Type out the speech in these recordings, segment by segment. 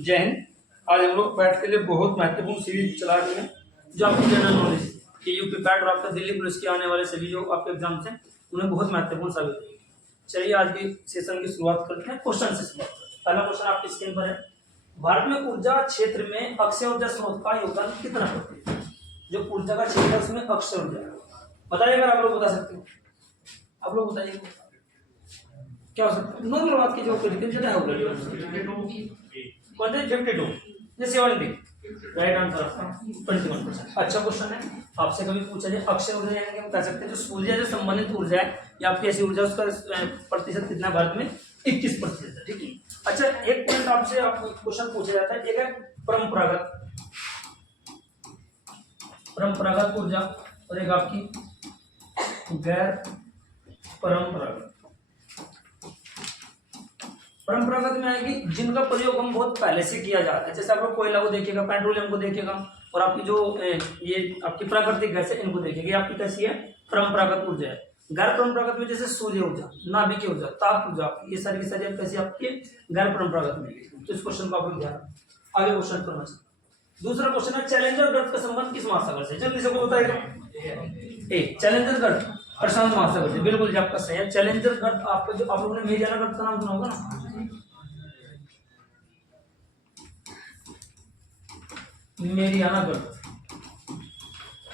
जय हिंद। आज हम लोग पैट के लिए बहुत महत्वपूर्ण सीरीज चला रहे हैं जो आपकी जनरल नॉलेज कि यूपी पैट और आपका दिल्ली पुलिस के आने वाले सभी जो आपके एग्जाम्स हैं उन्हें बहुत महत्वपूर्ण साबित होगी। चलिए आज के सेशन की शुरुआत करते हैं, क्वेश्चन से शुरुआत करते हैं। पहला क्वेश्चन आपकी स्क्रीन पर है, भारत में ऊर्जा क्षेत्र में अक्षय ऊर्जा स्रोत का योगदान कितना होता है? जो ऊर्जा का क्षेत्र है उसमें अक्षय ऊर्जा बताइए, अगर आप लोग बता सकते हो आप लोग बताइए क्या हो सकता है। नॉर्मल बात की जो क्रिटिकल है 52 जैसे राइट आंसर आपका 21%। अच्छा क्वेश्चन है, आपसे कभी पूछा जाए अक्षय ऊर्जा यानी कि हम कह सकते हैं जो सूर्य से संबंधित ऊर्जा है या आपकी ऐसी ऊर्जा उसका प्रतिशत कितना है भारत में 21% है। ठीक है। अच्छा एक पॉइंट आपसे आप क्वेश्चन पूछा जाता है, एक है परंपरागत ऊर्जा और एक आपकी गैर परंपरागत। परंपरागत में आएगी जिनका प्रयोग हम बहुत पहले से किया जाता है, जैसे आप लोग कोयला को देखिएगा, पेट्रोलियम को देखिएगा और आपकी जो ये आपकी प्राकृतिक गैस है इनको देखिएगा, आपकी कैसी है परंपरागत ऊर्जा है। गैर परंपरागत में जैसे सूर्य ऊर्जा, नाभिकीय ऊर्जा, ताप ऊर्जा, ये सारी की सारी कैसी आपकी गैर परंपरागत में। तो इस क्वेश्चन को आप लोग ध्यान आगे क्वेश्चन करना चाहिए। दूसरा क्वेश्चन है चैलेंजर गर्त का संबंध किस महासागर से? जल्दी से बताइएगा। चैलेंजर गर्त प्रशांत महासागर से, बिल्कुल आपका सही है। चैलेंजर गर्त आपका जो आप लोगों ने मेरियाना गर्त का नाम सुना होगा ना, मेरियाना गर्त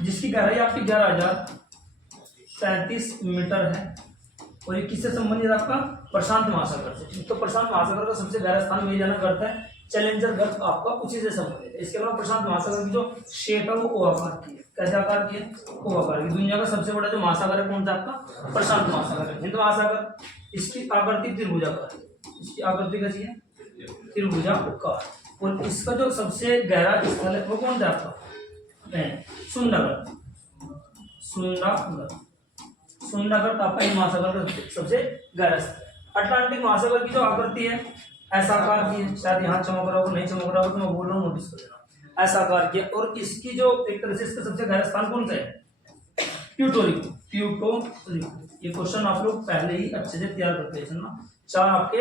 जिसकी गहराई आपकी 11,037 मीटर है और ये किससे संबंधित आपका प्रशांत महासागर से। तो प्रशांत महासागर का सबसे गहरा स्थान मेरियाना गर्त है, चैलेंजर गर्त आपका उसी से संबंधित है। इसके अलावा प्रशांत महासागर की जो शेप है वो ओ आकार की है। कैसे आकार की है? ओ आकार की। दुनिया का सबसे बड़ा जो महासागर है कौन सा आपका? प्रशांत महासागर है, हिंद महासागर। इसकी आकृति त्रिभुजाकार है, इसकी आकृति कैसी है? त्रिभुजाकार। और इसका जो सबसे गहरा स्थल है वो कौन सा आपका? सुंदरगढ़। सुंदरगढ़ आपका हिंद महासागर का सबसे गहरा स्थल। अटलांटिक महासागर की जो आकृति है ऐसा आकार की है, शायद यहाँ चमक रहा हो नहीं चमक रहा हो तो मैं बोल रहा हूँ नोटिस कर लेना, ऐसा आकार की है। और इसकी जो एक तरह से इसका सबसे गहरा स्थान कौन सा है? प्यूटोरिको। ये क्वेश्चन आप लोग पहले ही अच्छे से तैयार करते हैं ना। चार आपके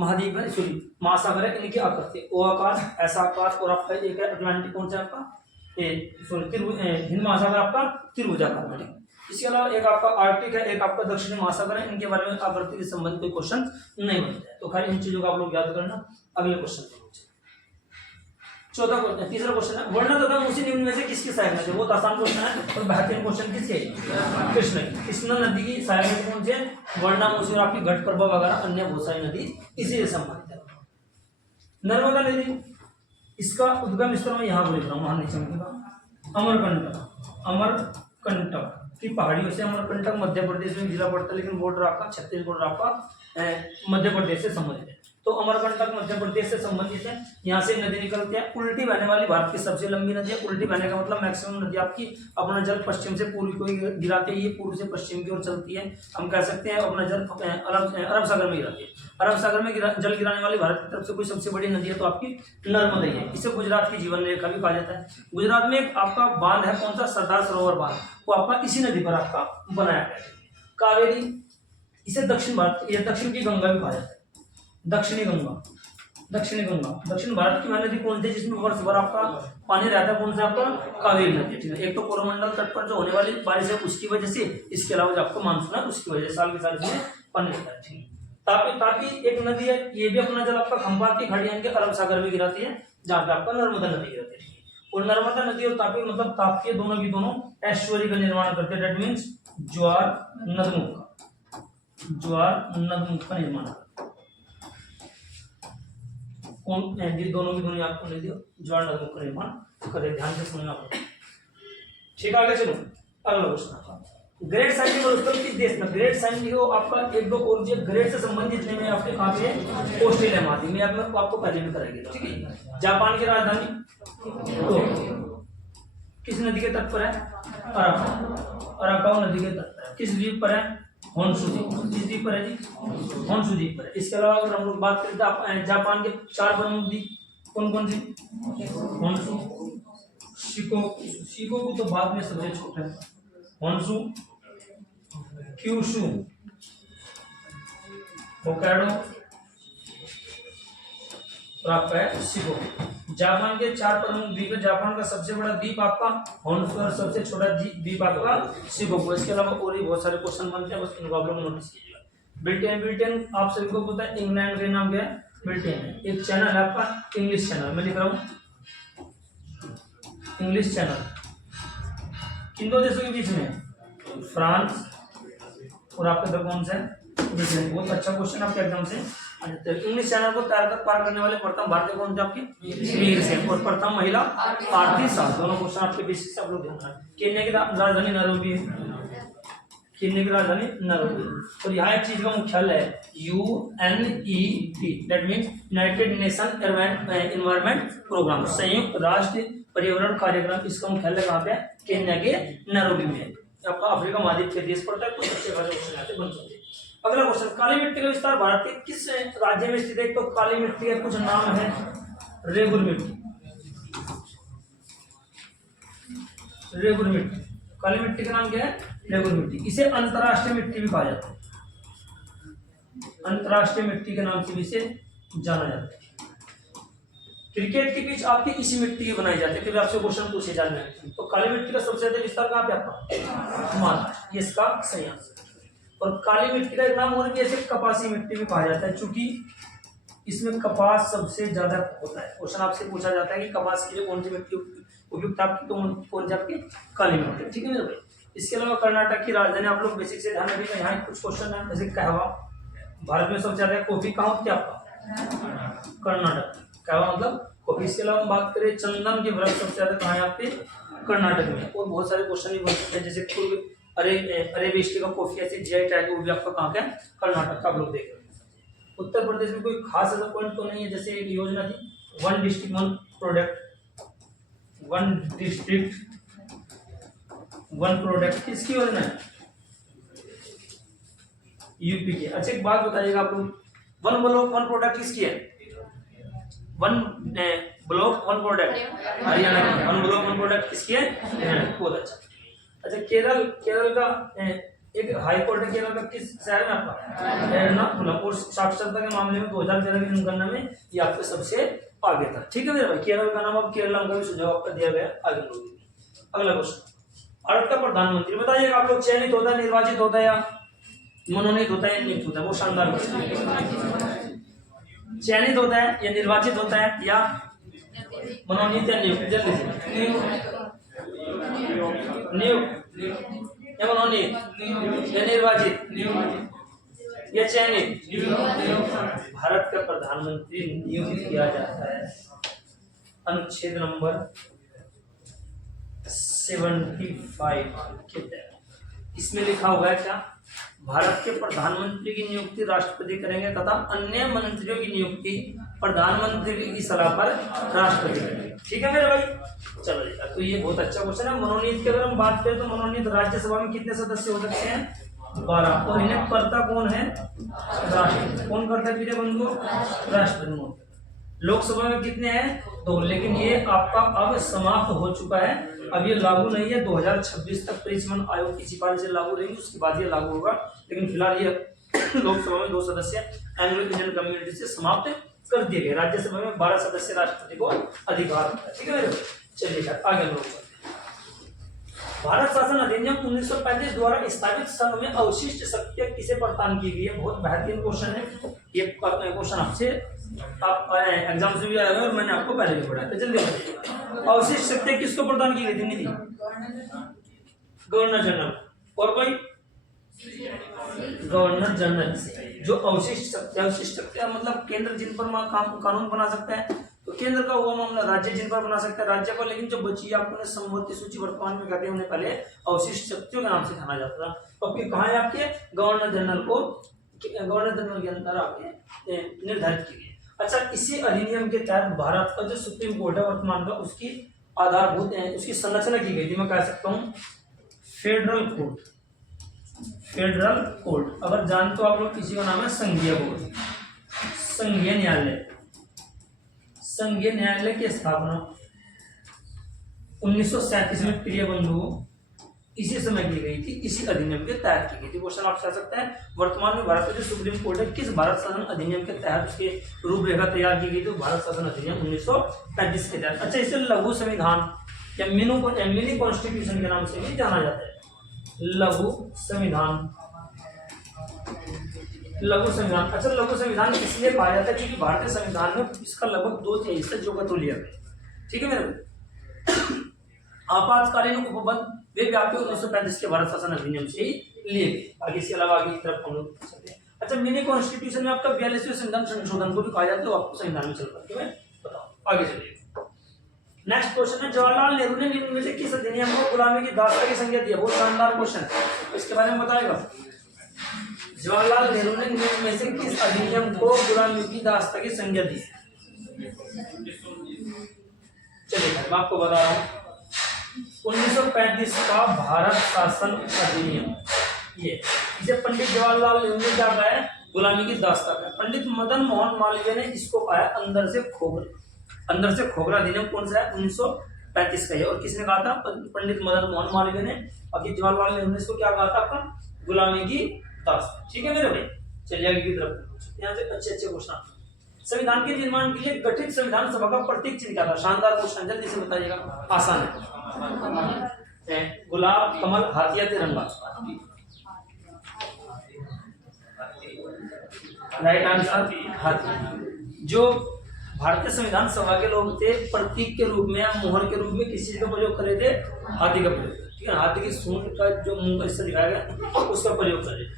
महाद्वीप है, सॉरी महासागर है, इनकी आकृति ओ आकार, ऐसा आकार और आपका एक है अटलांटिक कौन सा आपका हिंद महासागर आपका त्रिभुजाकार। इसके अलावा एक आपका आर्कटिक है, एक आपका दक्षिणी महासागर है। इनके बारे में आकृति के संबंध कोई क्वेश्चन नहीं बनता है, तो खाली इन चीजों का आप लोग याद करना। अगले क्वेश्चन चौथा क्वेश्चन, तीसरा क्वेश्चन है वर्ण तथा मूसी निम्न में से किसकी सहायक नदी? बहुत आसान क्वेश्चन है और बेहतरीन क्वेश्चन किसके? कृष्ण की। कृष्णा नदी की सहायक नदी कौन सी है? वर्ण, मूसी और आपकी घटप्रभा वगैरह अन्य बहुत सारी नदी इसी से संबंधित है। नर्मदा नदी, इसका उद्गम स्थल मैं यहाँ बोल रहा हूँ, वहां नीचे अमरकंटक की पहाड़ियों से। अमरकंटक मध्य प्रदेश में जिला पड़ता है, लेकिन बॉर्डर आपका छत्तीसगढ़ आपका मध्य प्रदेश से संबंधित है। तो अमरकंटक मध्य प्रदेश से संबंधित है, यहाँ से नदी निकलती है। उल्टी बहने वाली भारत की सबसे लंबी नदी है। उल्टी बहने का मतलब मैक्सिमम नदी आपकी अपना जल पश्चिम से पूर्व को गिराती है, ये पूर्व से पश्चिम की ओर चलती है। हम कह सकते हैं अपना जल अरब सागर में गिराती है। अरब सागर में जल गिराने वाली भारत की तरफ से कोई सबसे बड़ी नदी है तो आपकी नर्मदा ही है। इसे गुजरात की जीवन रेखा भी कहा जाता है। गुजरात में एक आपका बांध है, कौन सा? सरदार सरोवर बांध, वो आपका इसी नदी पर आपका बनाया गया है। कावेरी, इसे दक्षिण भारत या दक्षिण की गंगा भी कहा जाता है। दक्षिणी गंगा दक्षिण भारत की वह नदी कौन सी जिसमें वर्ष भर आपका पानी रहता है? कौन सा आपका? कावेरी नदी। ठीक है। एक तो कोरोमंडल तट पर जो होने वाली बारिश है उसकी वजह से, इसके अलावा जो आपको मानसून है उसकी वजह से साल के साल इसमें पानी रहता है। ठीक है। तापी एक नदी है, ये भी अपना जल आपका खंभात की खाड़ी यानी कि अरब सागर में गिराती है, जहाँ पे आपका नर्मदा नदी गिराती है। और नर्मदा नदी और तापी मतलब तापी दोनों की दोनों एस्चुअरी का निर्माण करते हैं। दैट मींस ज्वार नदमुख का निर्माण कौन? दोनों की दोनों आपको नहीं दियो ज्वार नदमुख का निर्माण करे। ध्यान से सुनना। ठीक है, आगे चलो अगला क्वेश्चन। ग्रेट साइन मरुस्थल किस देश में? ग्रेट साइन लिखो आपका एक दो और ग्रेट से संबंधित जितने में आपके कहाँ पे है? ऑस्ट्रेलिया में आती है। मैं आपको पहले भी कराएंगे। ठीक है। जापान की राजधानी किस नदी के तट पर है? अराकावा नदी के तट पर। किस द्वीप पर है? होन्शु द्वीप। किस द्वीप पर है जी? होन्शु द्वीप पर है। इसके अलावा अगर हम लोग बात करें जापान के 4 प्रमुख द्वीप कौन कौन से? होन्शु, शिकोकु तो बाद में सबसे छोटा है। होन्शु, क्यूशु, होक्काइडो, और आपका है शिकोकू। जापान के 4 प्रमुख द्वीप है। जापान का सबसे बड़ा द्वीप आपका होन्शु और सबसे छोटा द्वीप आपका शिकोकू। इसके अलावा और भी बहुत सारे क्वेश्चन बनते हैं, बस इन प्रॉब्लम को नोटिस कीजिएगा। ब्रिटेन, ब्रिटेन आप सभी को पता है इंग्लैंड का नाम क्या है, ब्रिटेन है। एक चैनल है आपका इंग्लिश चैनल, मैं लिख रहा हूँ इंग्लिश चैनल। किन दो देशों के बीच में, फ्रांस और आपका इधर कौन सा है, ब्रिटेन। बहुत अच्छा क्वेश्चन आपके एग्जाम से। इंग्लिश चैनल को तैर कर पार करने वाले प्रथम भारतीय कौन थे आपके, वीर सिंह, और प्रथम महिला आरती शाह। दोनों क्वेश्चन आपके बेसिक से आप लोग ध्यान रखें। केन्या की राजधानी नैरोबी है, केन्या की राजधानी नैरोबी, और यहाँ एक चीज का मुख्यालय है UNEP, that means United Nation Environment Programme, संयुक्त राष्ट्र पर्यावरण कार्यक्रम। इसका मुख्यालय कहाँ पे है, केन्या के नैरोबी में है। आपका अफ्रीका महाद्वीप के देश पड़ता है। कुछ अच्छे खासे क्वेश्चन आते बन सकते हैं। अगला क्वेश्चन, काली मिट्टी का विस्तार भारत के किस राज्य में स्थित है। तो काली मिट्टी के कुछ नाम है, रेगुर मिट्टी, रेगुर मिट्टी, काली मिट्टी का नाम क्या है, रेगुर मिट्टी। इसे अंतरराष्ट्रीय मिट्टी भी कहा जाता है, अंतरराष्ट्रीय मिट्टी के नाम से भी इसे जाना जाता है। क्रिकेट की पिच आपकी इसी मिट्टी की बनाई जाती है। फिर आपसे क्वेश्चन पूछे जाने हैं। तो काली मिट्टी का सबसे ज्यादा विस्तार कहाँ पे आपका, महाराष्ट्र, ये इसका सही आंसर। और काली मिट्टी का एक नाम और भी ऐसे कपासी मिट्टी भी कहा जाता है, क्योंकि इसमें कपास सबसे ज्यादा होता है। क्वेश्चन आपसे पूछा जाता है कि कपास के लिए कौन सी मिट्टी उपयुक्त आपकी, तो कौन सी आपकी, काली मिट्टी। ठीक है मेरे भाई। इसके अलावा कर्नाटक की राजधानी आप लोग बेसिक से ध्यान रखिएगा। यहाँ कुछ क्वेश्चन है, जैसे कहवा, भारत में सबसे ज्यादा कॉफी कहाँ होती है आपका, कर्नाटक। कहवा मतलब कॉफी। इसके अलावा हम बात करें चंदन के वृक्ष सबसे ज्यादा कहाँ है आपके, कर्नाटक में। और बहुत सारे क्वेश्चन भी बन सकते हैं, जैसे पूर्व अरेबिस्टिका का कॉफी ऐसी जीआई टैग, वो भी आपका कहाँ का है, कर्नाटक का। आप लोग देख रहे हैं। उत्तर प्रदेश में कोई खास ऐसा पॉइंट तो नहीं है। जैसे एक योजना थी, 1 डिस्ट्रिक्ट 1 प्रोडक्ट, 1 डिस्ट्रिक्ट 1 प्रोडक्ट, किसकी योजना है, यूपी की। अच्छा एक बात बताइएगा आप लोग, 1 ब्लॉक 1 प्रोडक्ट किसकी है, 1 ब्लॉक 1 प्रोडक्ट हरियाणा की। 1 ब्लॉक 1 प्रोडक्ट किसकी है, बहुत अच्छा। अच्छा केरल का एक हाई कोर्ट है, केरल का किस शहर में आपका, एर्नाकुलम। और साक्षरता के मामले में 2013 की जनगणना में ये आपके सबसे आगे था। ठीक है मेरे भाई। केरल का नाम अब केरला का भी सुझाव आपका दिया गया आगे लोग। अगला क्वेश्चन, भारत का प्रधानमंत्री बताइएगा आप लोग, चयनित होता है, निर्वाचित होता है, या मनोनीत होता है, या नियुक्त होता है। वो शानदार क्वेश्चन। चयनित होता है या निर्वाचित होता है, या मनोनीत या नियुक्त, जल्दी से, नियुक्त या मनोनीत या निर्वाचित या चयनित। भारत का प्रधानमंत्री नियुक्त किया जाता है अनुच्छेद नंबर 75 के तहत। इसमें लिखा हुआ है क्या, भारत के प्रधानमंत्री की नियुक्ति राष्ट्रपति करेंगे तथा अन्य मंत्रियों की नियुक्ति प्रधानमंत्री की सलाह पर राष्ट्रपति करेंगे। ठीक है मेरे भाई, चलो जी। तो ये बहुत अच्छा क्वेश्चन है। मनोनीत की अगर हम बात करें तो मनोनीत राज्यसभा में कितने सदस्य हो सकते हैं, 12। और इन्हें करता कौन है, राष्ट्रपति। कौन करता है मेरे बंधु, राष्ट्रपति। लोकसभा में कितने हैं, 2। लेकिन ये आपका अब समाप्त हो चुका है, अब ये लागू नहीं है। 2026 तक परिसीमन आयोग की सिफारिश से लागू रहेगी, उसके बाद ये लागू होगा। लेकिन फिलहाल ये लोकसभा में 2 सदस्य एंग्लो इंडियन कम्युनिटी से समाप्त कर दिए गए। राज्यसभा में 12 सदस्य राष्ट्रपति को अधिकार होता है। ठीक है मेरे, चलिए आगे लोग। भारत शासन अधिनियम 1935 द्वारा स्थापित संघ में अवशिष्ट शक्तियां किसे प्रदान की गई है। बहुत बेहतरीन क्वेश्चन है ये। क्वेश्चन आपसे आप एग्जाम से भी आया और मैंने आपको पहले भी पढ़ाया था। जल्दी बताइए, अवशिष्ट शक्तियां किसको प्रदान की गई थी, निधि, गवर्नर जनरल। और कोई, गवर्नर जनरल से जो अवशिष्ट शक्तियां मतलब केंद्र जिन पर कानून बना सकता है, तो केंद्र का हुआ मामला, राज्य जिन पर बना सकता है राज्य पर। लेकिन जो बची आपको संबंधित सूची वर्तमान में कहते हैं, उन्हें पहले अवशिष्ट शक्तियों के नाम से जाना जाता था। तो कहाँ है आपके, गवर्नर जनरल को, गवर्नर जनरल के अंदर आपके निर्धारित की गई। अच्छा, इसी अधिनियम के तहत भारत का जो सुप्रीम कोर्ट है वर्तमान का, उसकी आधारभूत उसकी संरचना की गई थी। मैं कह सकता हूँ फेडरल कोर्ट, फेडरल कोर्ट। अगर जानते तो आप लोग, किसी का नाम है संघीय कोर्ट, संघीय न्यायालय। संघीय न्यायालय की स्थापना 1937 में प्रिय बंधु इसी समय की गई थी, इसी अधिनियम के तहत की गई थी। क्वेश्चन आपसे आ सकता है वर्तमान में भारत का जो सुप्रीम कोर्ट है किस भारत शासन अधिनियम के तहत उसके रूपरेखा तैयार की गई थी? भारत शासन अधिनियम 1935 के तहत। अच्छा, इसे लघु संविधान या मिनी कॉन्स्टिट्यूशन के नाम से भी जाना जाता है। लघु संविधान, लघु संविधान। अच्छा, लघु संविधान इसलिए कहा जाता है क्योंकि भारतीय संविधान में इसका लगभग 2/3 हिस्सा जो को लिया गया। ठीक है मेरे। आपातकालीन उपबंध वे व्याप्ति 1935 के भारत शासन अधिनियम से ही लिए गए। आगे इसके अलावा आगे की तरफ हम लोग चलते हैं। अच्छा, मिनी कॉन्स्टिट्यूशन में आपका 42वें संविधान संशोधन को भी कहा जाता है, आपको संविधान में चल करके मैं बताऊं। आगे चलिए, नेक्स्ट क्वेश्चन है जवाहरलाल नेहरू ने निम्न में से किस अधिनियम को गुलामी की दास्ता की संज्ञा दी है? बहुत शानदार क्वेश्चन है, इसके बारे में बताएगा। जवाहरलाल नेहरू ने निम्न में से किस अधिनियम को गुलामी की दास्ता की संज्ञा दी? चलिए मैं आपको बता रहा हूँ, 1935 का भारत शासन अधिनियम, ये इसे पंडित जवाहरलाल नेहरू ने क्या कहा है? गुलामी की दास्ता का। पंडित मदन मोहन मालवीय ने इसको कहा है अंदर से खोखला अधिनियम। कौन सा है? 1935 का है। और किसने कहा था? पंडित मदन मोहन मालवीय ने। अभी जवाहरलाल नेहरू ने इसको क्या कहा था? आपका गुलामी की दास्ता। ठीक है मेरे भाई, चलिए आगे की तरफ। यहाँ से अच्छे क्वेश्चन। संविधान के निर्माण के लिए गठित संविधान सभा का प्रतीक चिन्ह क्या था? शानदार क्वेश्चन, जल्दी से बताइएगा, आसान है। गुलाब, कमल, हाथी या तिरंगा? राइट आंसर हाथी। जो भारतीय संविधान सभा के लोग थे प्रतीक के रूप में या मोहर के रूप में किसी चीज का प्रयोग कर रहे थे? हाथी का प्रयोग। ठीक है, हाथी की सूंड का जो मुंह इससे दिखाया गया उसका प्रयोग कर रहे थे।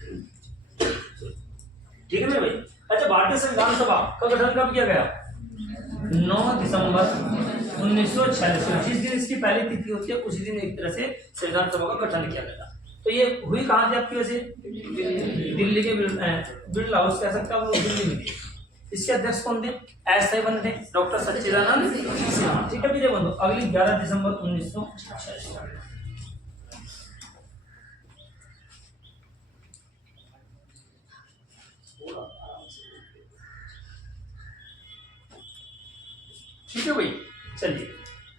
ठीक है मेरे भाई। अच्छा, भारतीय संविधान सभा का गठन कब किया गया? 9 दिसंबर 1946। जिस दिन इसकी पहली तिथि होती है उसी दिन एक तरह से संविधान सभा का गठन किया गया। तो ये हुई कहाँ थी आपकी? वैसे दिल्ली के बिरला हाउस कह सकते हैं, वो दिल्ली में थी। इसके अध्यक्ष कौन थे? ऐसे बने थे डॉक्टर सच्चिदानंद सिन्हा। ठीक है मेरे बंधु, अगली 11 दिसंबर 1946। ठीक है भाई, चलिए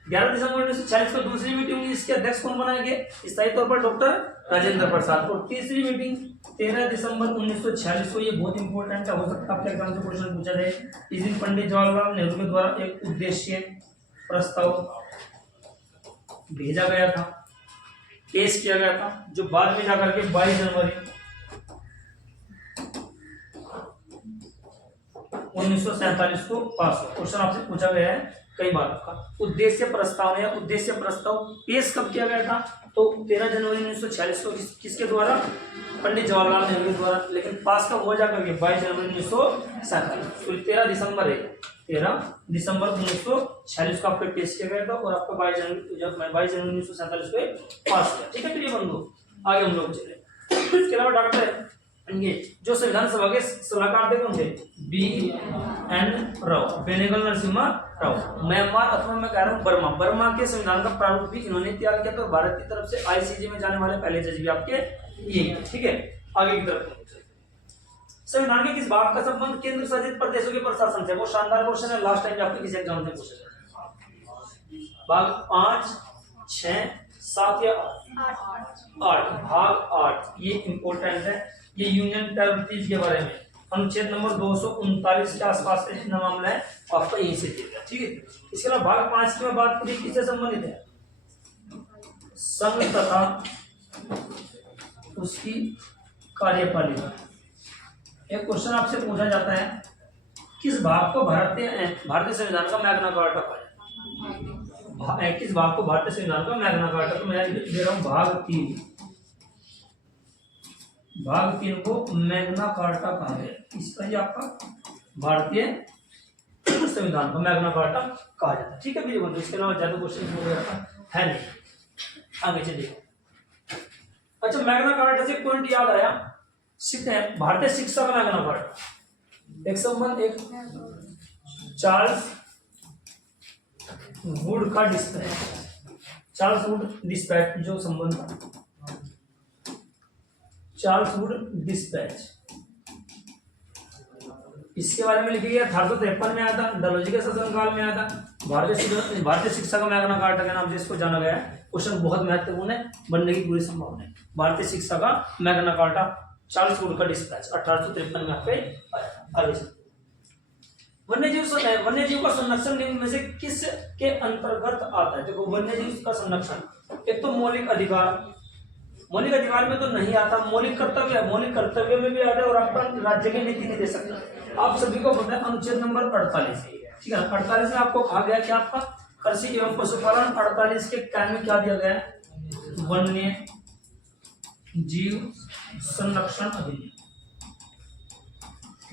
11 दिसंबर 1946 को दूसरी मीटिंग हुई। इसके अध्यक्ष कौन बनाए गए? स्थायी तौर पर डॉक्टर राजेंद्र प्रसाद। और तीसरी मीटिंग 13 दिसंबर 1946 को, ये बहुत इंपॉर्टेंट है, हो सकता है आपके एग्जाम से क्वेश्चन पूछा जाए। इस दिन पंडित जवाहरलाल नेहरू के द्वारा एक उद्देश्य प्रस्ताव भेजा गया था, पेश किया गया था, जो बाद में जाकर के 22 जनवरी 1947 को पास हुआ। क्वेश्चन आपसे पूछा गया है कई बार का। उद्देश्य प्रस्ताव या उद्देश्य प्रस्ताव पेश कब किया गया था? तो 13 जनवरी 1946 को। किसके द्वारा? पंडित जवाहरलाल नेहरू के द्वारा। लेकिन पास कब हो जाकर के? 22 जनवरी 1947। तो 13 दिसंबर है, 13 दिसंबर 1946 को आपको पेश किया गया था और आपका 22 जनवरी 1947 को पास किया। ठीक है प्रिय बंधु, आगे हम लोग चले। इसके अलावा डॉक्टर जो संविधान सभा के सलाहकार थे कौन थे? BN राव, बेनेगल नरसिम्हा राव। म्यांमार अथवा मैं कह रहा हूँ बर्मा के संविधान का प्रारूप भी इन्होंने तैयार किया था। भारत की तरफ से ICJ में जाने वाले पहले जज भी आपके ये। ठीक है, आगे की तरफ। संविधान के किस भाग का संबंध केंद्र शासित प्रदेशों के प्रशासन से? वो शानदार क्वेश्चन है, लास्ट टाइम आपके किसी एग्जाम में पूछा जाए। भाग 5, 6, 7 या 8? भाग 8 ये इंपॉर्टेंट है। ये यूनियन टेरिटरीज के बारे में अनुच्छेद नंबर 239 के आसपास का जितना मामला है आपका यहीं से दिया गया। ठीक है, इसके अलावा भाग 5 की मैं बात करूं किससे संबंधित है? संघ तथा उसकी कार्यपालिका। एक क्वेश्चन आपसे पूछा जाता है, किस भाग को भारतीय संविधान का मैग्ना कार्टा कहा है? किस भाग को भारतीय संविधान का मैग्ना कार्टा? तो मैं दे रहा हूं भाग 3। भाग 3 को मैग्ना कार्टा कहा गया। इसका ही आपका भारतीय संविधान को मैग्ना कार्टा कहा जाता है। ठीक है भैया, इसके अलावा ज्यादा क्वेश्चन है नहीं। आगे चलिए। अच्छा, मैग्ना कार्टा से पॉइंट याद आया, भारतीय शिक्षा का मैग्ना कार्टा। एक संबंध, एक चार्ल्स वुड का डिस्पैच, चार्ल्स वुड डिस्पैच जो संबंध था, चार्ल्स वुड डिस्पैच। इसके बारे में लिखी गया 1853 में आया था, डलहौजी के शासनकाल में आया था। भारतीय शिक्षा का मैग्ना कार्टा के नाम से इसको जाना गया है। क्वेश्चन बहुत महत्वपूर्ण है, बनने की पूरी संभावना है। भारतीय शिक्षा का मैग्ना कार्टा, चार्ल्स वुड का डिस्पैच 1853 में आपके आया था। आगे वन्यजीव का संरक्षण निम्न में से किस के अंतर्गत आता है? देखो वन्यजीव का संरक्षण, एक तो मौलिक अधिकार में तो नहीं आता, मौलिक कर्तव्य में भी आता है, और आपका राज्य की नीति निर्देशक। आप सभी को पता है अनुच्छेद नंबर 48, ठीक है। 48 में आपको कहा गया कि आपका कृषि एवं पशुपालन, 48 के कान में क्या दिया गया है? वन्य जीव संरक्षण अधिनियम।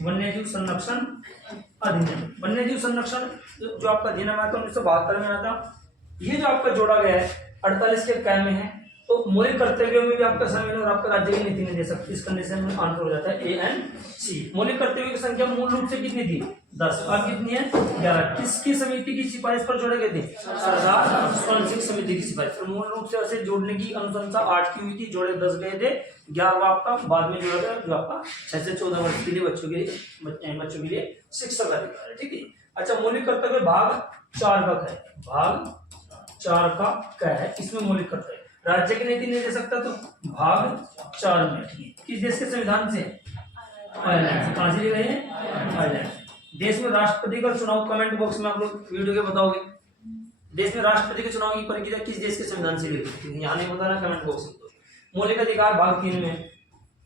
वन्यजीव संरक्षण अधिनियम, वन्यजीव संरक्षण जो आपका अधिनियम आया था 1972 में आया था। ये जो आपका जोड़ा गया है 48 के कायम में है, तो मौलिक कर्तव्यों में भी आपका शामिल और आपका राज्य की नीति निर्देशक। इस कंडीशन में आंसर हो जाता है ए एंड सी। मौलिक कर्तव्यों की संख्या मूल रूप से कितनी थी? 10। अब कितनी है? 11। किसकी समिति की सिफारिश पर जोड़े गए थे? सरदार स्वयं समिति की सिफारिश पर। मूल रूप से ऐसे जोड़ने की अनुशंसा 8 की हुई थी, जोड़े 10 गए थे, 11 आपका बाद में जोड़ा गया, जो आपका 6 से 14 वर्ष के लिए बच्चों के लिए शिक्षा का अधिकार है, ठीक है। अच्छा, मौलिक कर्तव्य भाग 4 का है, भाग 4 का क्या है? इसमें मौलिक कर्तव्य राज्य की नीति नहीं दे सकता, तो भाग 4 में किस देश के संविधान से? आयरलैंड से। कहां से लिए गए हैं? आयरलैंड। देश में राष्ट्रपति का चुनाव, कमेंट बॉक्स में आप लोग वीडियो के बताओगे। देश में राष्ट्रपति के चुनाव की प्रक्रिया किस देश के संविधान से ली गई? यहाँ नहीं बताना, कमेंट बॉक्स में। मौलिक अधिकार भाग 3 में,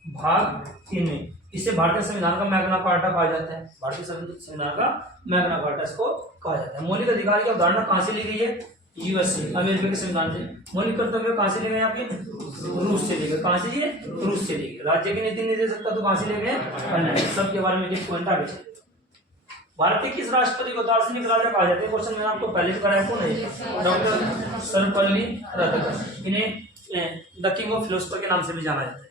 भाग 3 में इसे भारतीय संविधान का मैग्ना कार्टा कहा जाता है। भारतीय संविधान का मैग्ना कार्टा इसको कहा जाता है। मौलिक अधिकार की अवधारणा कहां से ली गई है? यूएसए, अमेरिका के संविधान से। मौलिक कर्तव्य कहां से ले गए? आपके रूस से ले गए। कहां से लिए? रूस से ले गए। राज्य की नीति नहीं दे सकता, तो कहां से ले गए? सब के बारे में एक पॉइंट आगे चले। भारत के किस राष्ट्रपति को दार्शनिक राजा कहा जाता है? क्वेश्चन मैंने आपको पहले भी कराया, कौन है? डॉक्टर सर्वपल्ली राधाकृष्णन। इन्हें द किंग ऑफ फिलोसफर के नाम से भी जाना जाता है।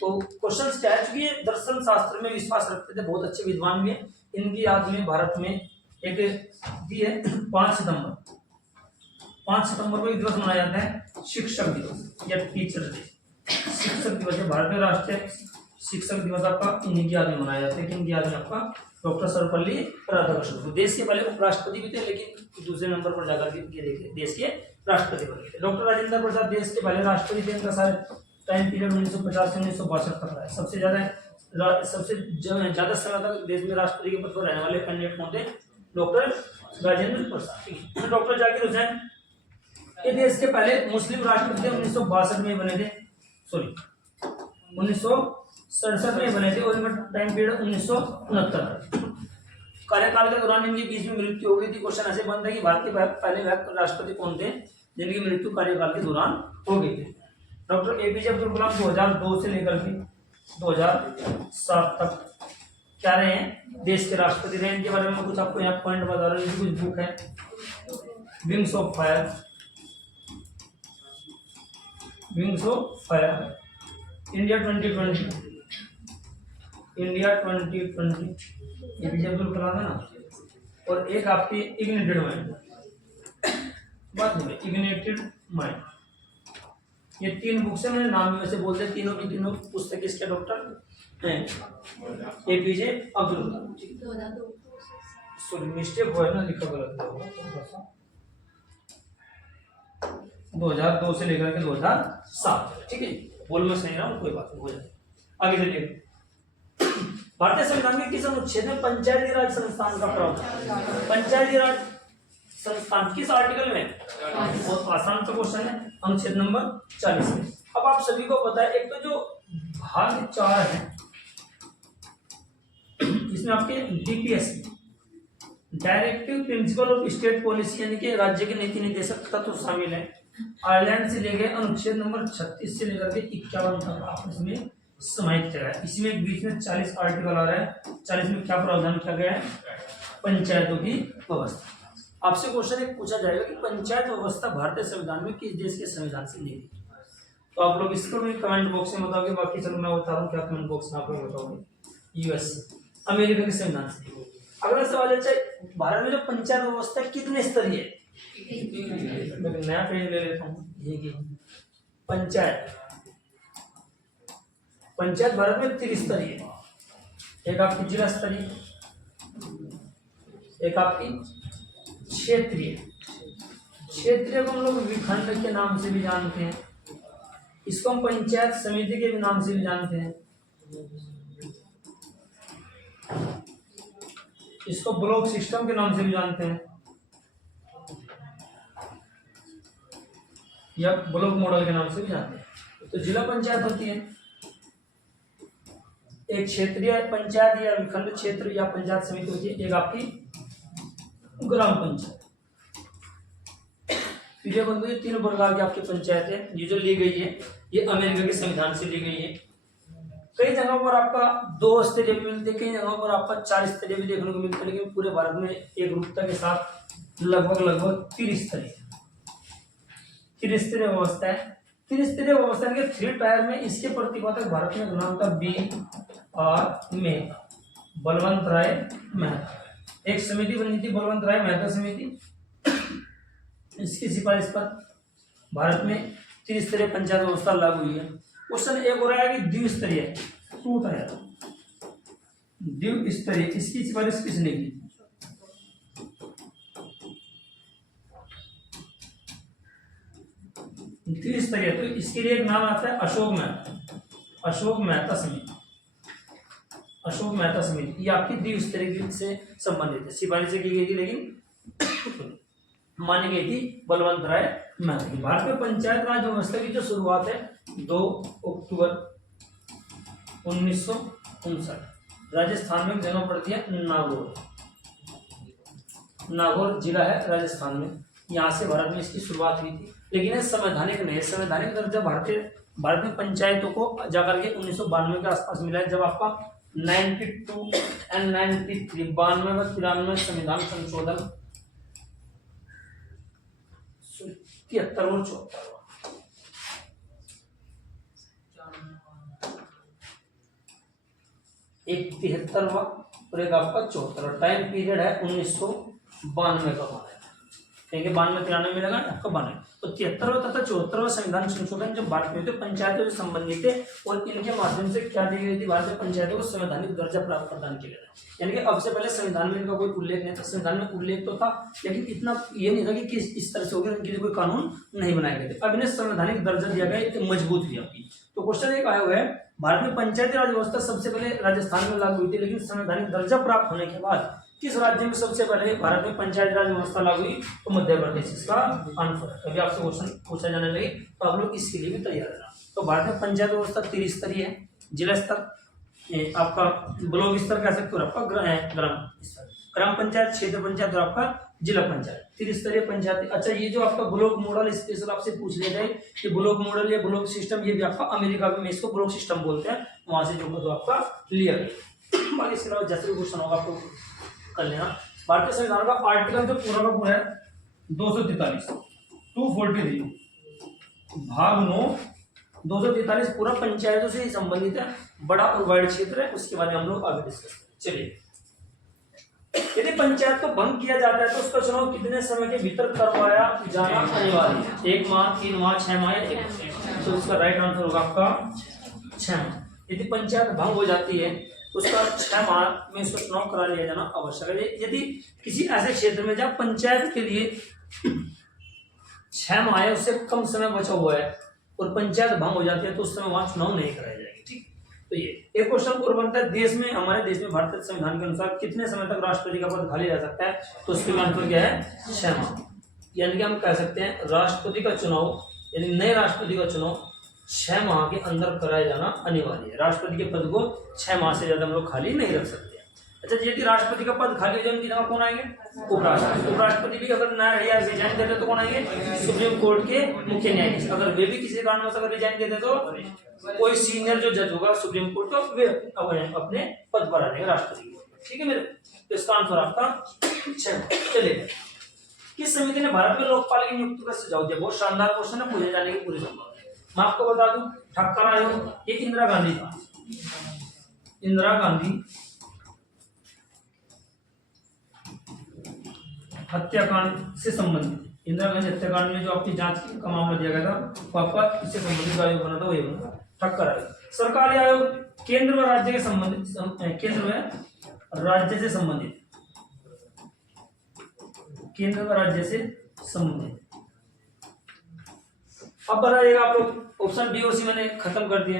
तो क्वेश्चन क्या है? चूंकि ये दर्शन शास्त्र में विश्वास रखते थे, बहुत अच्छे विद्वान भी है। इनकी याद में भारत में एक दी है 5 सितंबर को एक दिवस मनाया जाता है, शिक्षक दिवस या टीचर डे। शिक्षक दिवस है, भारतीय राष्ट्रीय शिक्षक दिवस आपका इन्हीं की याद में मनाया जाता है। कि इनकी याद में आपका डॉक्टर सर्वपल्ली राधाकृष्णन। देश के पहले उपराष्ट्रपति भी थे, लेकिन दूसरे नंबर पर जाकर के देश के राष्ट्रपति बन गए थे। डॉक्टर राजेंद्र प्रसाद देश के पहले राष्ट्रपति थे। इनका सारे टाइम पीरियड 1950 से 1962 तक रहा है। सबसे ज्यादा समय तक देश में राष्ट्रपति के पद पर रहने वाले कैंडिडेट कौन थे? डॉक्टर राजेंद्र प्रसाद। डॉक्टर जाकिर हुसैन ये देश के पहले मुस्लिम राष्ट्रपति 1962 में बने थे, सॉरी 1967 में बने थे, और इनका टाइम पीरियड 1969। कार्यकाल के दौरान इनकी बीच में मृत्यु हो गई थी। क्वेश्चन ऐसे बनता है कि भारत के पहले राष्ट्रपति कौन थे जिनकी मृत्यु कार्यकाल के दौरान हो गई थी? डॉक्टर एपीजे अब्दुल कलाम 2002 से लेकर के 2007 तक क्या रहे हैं? देश के राष्ट्रपति रहे। इनके बारे में कुछ आपको यहाँ पॉइंट बता रहा हूँ। कुछ बुक है, wings of fire, wings of fire, India 2020, APJ Abdul Kalam है ना। और एक आपकी इग्निटेड माइंड, बात में इग्निटेड माइंड। ये 3 बुक्स है, मैंने नाम में से बोलते हैं। तीनों की तीनों पुस्तक इसके डॉक्टर हैं एपीजे अब्दुल कलाम। सॉरी मिस्टेक हुआ है ना, लिखा गलत है। 2002 से लेकर के 2007, ठीक है। बोल में सही रहा हूँ, कोई बात नहीं, हो जाए। आगे चलिए। भारतीय संविधान के किस अनुच्छेद में पंचायती राज संस्थान का प्रावधान? पंचायती राज संस्थान किस आर्टिकल में? बहुत आसान सा क्वेश्चन है, अनुच्छेद नंबर 40 में। अब आप सभी को पता है, एक तो जो भाग 4 है इसमें आपके DPS directive principle of state policy यानी कि राज्य के नीति निर्देशक तत्व शामिल है। आयरलैंड से ले गए अनुच्छेद नंबर 36 से लेकर के 51 तक आप इसमें समाहित किया है। इसमें बीच में 40 आर्टिकल आ रहा है। 40 में क्या प्रावधान किया गया है? पंचायतों की व्यवस्था। आपसे क्वेश्चन एक पूछा जाएगा कि पंचायत व्यवस्था भारतीय संविधान में किस देश के संविधान से ली गई? तो आप लोग इसको भी कमेंट बॉक्स में बताओगे। बाकी चलो मैं बता रहा हूँ क्या कमेंट बॉक्स में आप लोग बताओगे। यूएस, अमेरिका के संविधान से। अगला सवाल है, भारत में जो पंचायत व्यवस्था कितने स्तरीय है? नया पेज ले लेता हूँ। ये पंचायत भारत में 3 स्तरीय है। एक आपकी जिला स्तरीय, एक आपकी क्षेत्रीय, क्षेत्रीय को हम लोग विखंड के नाम से भी जानते हैं, इसको हम पंचायत समिति के भी नाम से भी जानते हैं, इसको ब्लॉक सिस्टम के नाम से भी जानते हैं या ब्लॉक मॉडल के नाम से भी जानते हैं। तो जिला पंचायत होती है एक क्षेत्रीय पंचायत या विखंड क्षेत्र या पंचायत समिति होती है, एक आपकी ग्राम पंचायत। फिर ये बंधु, ये तीन प्रकार की आपकी पंचायत है, ये जो ली गई है ये अमेरिका के संविधान से ली गई है। कई जगहों पर आपका 2 स्तरीय भी मिलते हैं, कई जगहों पर आपका 4 स्तरीय भी देखने को मिलते हैं, लेकिन पूरे भारत में एक रूपता के साथ लगभग त्रिस्तरीय व्यवस्था है। त्रिस्तरीय व्यवस्था के 3 टायर में इसके प्रतिपादक भारत में नाम था BR मेहता, बलवंत राय मेहता। एक समिति बनी थी बलवंत राय मेहता समिति, इसकी सिफारिश पर भारत में त्रिस्तरीय पंचायत व्यवस्था लागू हुई है। क्वेश्चन एक हो रहा है कि द्विस्तरीय 2 टायर द्विस्तरीय, इसकी सिफारिश किसने की? द्विस्तरीय, तो इसके लिए एक नाम आता है अशोक मेहता समिति। अशोक मेहता समिति ये आपकी द्विस्तरीय से संबंधित है, सिफारिश की गई थी लेकिन मानी गई थी बलवंत राय मेहता की। भारत में पंचायत राज व्यवस्था की जो शुरुआत है 2 अक्टूबर 1959 राजस्थान में जन्म पड़ती है नागौर जिला है राजस्थान में, यहाँ से भारत में इसकी शुरुआत हुई थी। लेकिन ये संवैधानिक नहीं है, संवैधानिक दर्जा भारत में पंचायतों को जाकर के 1992 के आसपास मिला है, जब आपका 92 एंड 93 92 व 93 संविधान संशोधन 73 और 74 एक 73वां और एक आपका 74 टाइम पीरियड है 1992 का बना है, कहेंगे 92 93 मिलेगा आपका 92। तो 73वां तथा 74वां संविधान संशोधन जब भारत में थे पंचायतों से संबंधित थे और इनके माध्यम से क्या दी गई थी, भारतीय पंचायतों को संवैधानिक दर्जा प्राप्त प्रदान किया गया। यानी कि अब से पहले संविधान में इनका कोई उल्लेख नहीं था, संविधान में उल्लेख तो था लेकिन इतना ये नहीं था कि इस तरह से हो गया, इनके लिए कोई कानून नहीं बनाए गए थे। अब इन्हें संवैधानिक दर्जा दिया गया, मजबूत हुई आपकी। तो क्वेश्चन एक आया हुआ है, भारत में पंचायती राज व्यवस्था सबसे पहले राजस्थान में लागू हुई थी, लेकिन संवैधानिक दर्जा प्राप्त होने के बाद किस राज्य में सबसे पहले भारत में पंचायती राज व्यवस्था लागू हुई? तो मध्य प्रदेश इसका आंसर है। अभी आपसे क्वेश्चन पूछा जाने लगे तो आप लोग इसके लिए भी तैयार रहना। तो भारत में पंचायत व्यवस्था त्रिस्तरीय है, जिला स्तर आपका ब्लॉक स्तर कह सकते हो, आपका ग्राम स्तर, ग्राम पंचायत, क्षेत्र पंचायत और आपका जिला पंचायत, त्रिस्तरीय पंचायत। अच्छा, ये जो आपका ब्लॉक मॉडल स्पेशल आपसे पूछ लिया जाए कि ब्लॉक मॉडल या ब्लॉक सिस्टम, ये भी आपका अमेरिका में इसको ब्लॉक सिस्टम बोलते हैं, वहां से जो आपका लिया गया। बाकी इसके अलावा जैसे क्वेश्चन होगा आपको कर लेना। भारतीय संविधान का आर्टिकल जो पूरा का पूरा है 243 243 भाग 9 243 पूरा पंचायतों से ही संबंधित है, बड़ा और वाइड क्षेत्र है, उसके बारे में हम लोग आगे डिस्कस करें। चलिए, यदि पंचायत को भंग किया जाता है तो उसका चुनाव कितने समय के भीतर करवाया जाना अनिवार्य है? 1 माह, 3 माह, 6 माह या 1 माह? तो इसका राइट आंसर होगा आपका 6 माह। यदि पंचायत भंग हो जाती है तो उसका 6 माह में इसको चुनाव करा लिया जाना आवश्यक है। यदि किसी ऐसे क्षेत्र में जहाँ पंचायत के लिए 6 माह या उससे कम समय बचा हुआ है और पंचायत भंग हो जाती है तो उस समय वहां चुनाव नहीं कराया जाएगा। ठीक, तो ये एक क्वेश्चन और बनता है, देश में, हमारे देश में भारतीय संविधान के अनुसार कितने समय तक राष्ट्रपति का पद खाली रह सकता है? तो उसका आंसर क्या है? 6 माह। यानी कि हम कह सकते हैं राष्ट्रपति का चुनाव, यानी नए राष्ट्रपति का चुनाव 6 माह के अंदर कराया जाना अनिवार्य है। राष्ट्रपति के पद को 6 माह से ज्यादा हम लोग खाली नहीं रख सकते। अच्छा, यदि राष्ट्रपति का पद खाली हो जाए उनकी जगह कौन आएंगे? उपराष्ट्रपति। उपराष्ट्रपति भी अगर ना रहे या रिजाइन देते तो कौन आएंगे? सुप्रीम कोर्ट के मुख्य न्यायाधीश। अगर वे भी किसी कारणवश अगर रिजाइन देते तो कोई सीनियर जो जज होगा सुप्रीम कोर्ट का, वे अपने पद पर आ जाएंगे राष्ट्रपति। ठीक है मेरे, तो इसका आंसर आपका 6। चलिए, किस समिति ने भारत में लोकपाल की नियुक्ति का सुझाव दिया? बहुत शानदार क्वेश्चन है, पूछे जाने की पूरी संभावना है। मैं आपको बता दूं, ठक्कर आयोग, ये इंदिरा गांधी था। इंदिरा गांधी हत्याकांड से संबंधित, इंदिरा गांधी हत्याकांड में जो आपकी जांच का मामला दिया गया था वो आपका इससे संबंधित आयोग बना था, वही बना ठक्कर आयोग। सरकारी आयोग केंद्र व राज्य के संबंधित, केंद्र में राज्य से संबंधित केंद्र व राज्य से संबंधित। अब बताइएगा आप लोग ऑप्शन बी और सी मैंने खत्म कर दिए।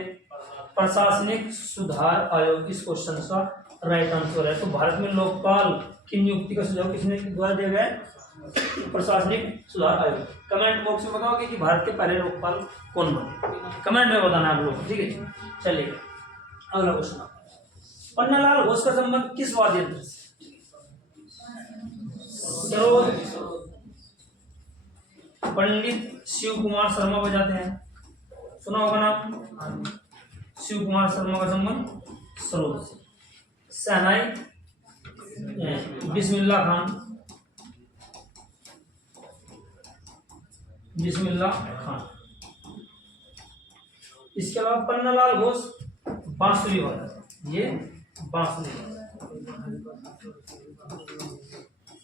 प्रशासनिक सुधार आयोग इस क्वेश्चन का राइट आंसर है। तो भारत में लोकपाल की नियुक्ति का सुझाव किसने द्वारा दिया गया है? प्रशासनिक सुधार आयोग। कमेंट बॉक्स में बताओगे कि भारत के पहले लोकपाल कौन बने, कमेंट में बताना आप लोग, ठीक है। चलिए अगला क्वेश्चन। पन्नालाल घोष का संबंध किस वाद्य यंत्र से? पंडित शिव कुमार शर्मा बजाते हैं, सुना होगा नाम। शिव कुमार शर्मा का संबंध सरोद से। शहनाई बिस्मिल्लाह खान, बिस्मिल्लाह खान। इसके अलावा पन्नालाल घोष बांसुरी वाला, ये बांसुरी वाला,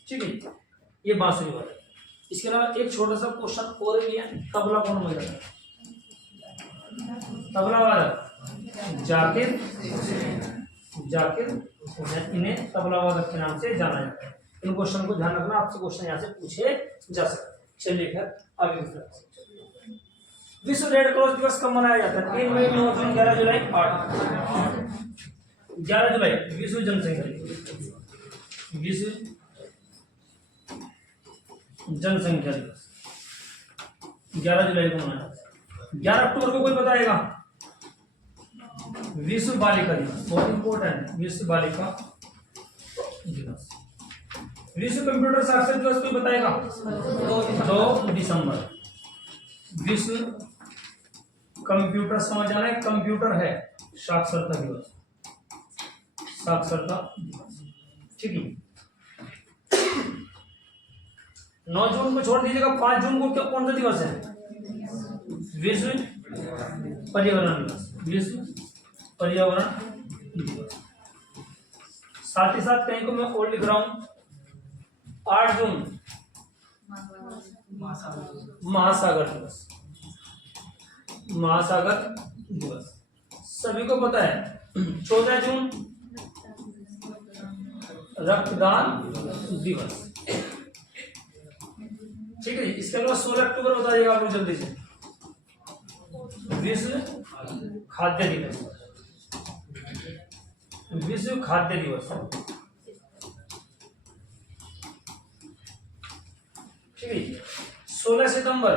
ठीक है, ये बांसुरी वाला। इसके अलावा एक छोटा सा क्वेश्चन और भी है, तबला कौन बजाता है? तबला वादक जाकिर, जाकिर इन्हें तबला वादक के नाम से जाना जाता है। इन क्वेश्चन को ध्यान रखना, आपसे क्वेश्चन यहाँ से पूछे जा सकते। चलिए फिर आगे विश्व रेड क्रॉस दिवस कब मनाया जाता है? 3 मई, 9 जून, 11 जुलाई, 8। 11 जुलाई विश्व जनसंख्या दिवस, विश्व जनसंख्या दिवस 11 जुलाई को मनाया जाता है। 11 अक्टूबर को कोई बताएगा? विश्व बालिका दिवस, बहुत इंपॉर्टेंट, विश्व बालिका दिवस। विश्व कंप्यूटर साक्षरता दिवस कोई बताएगा? 2 दिसंबर। विश्व कंप्यूटर, समझ आना है, कंप्यूटर है साक्षरता दिवस, साक्षरता दिवस, ठीक है। 9 जून को छोड़ दीजिएगा। 5 जून को क्या कौन सा दिवस है? विश्व पर्यावरण दिवस, विश्व पर्यावरण दिवस। साथ ही साथ कहीं को मैं और लिख रहा हूं, 8 जून महासागर दिवस, महासागर दिवस सभी को पता है। 14 जून रक्तदान दिवस, ठीक है। इसके अलावा 16 अक्टूबर बताइएगा आप लोग जल्दी से, विश्व खाद्य दिवस, विश्व खाद्य दिवस, ठीक है। 16 सितंबर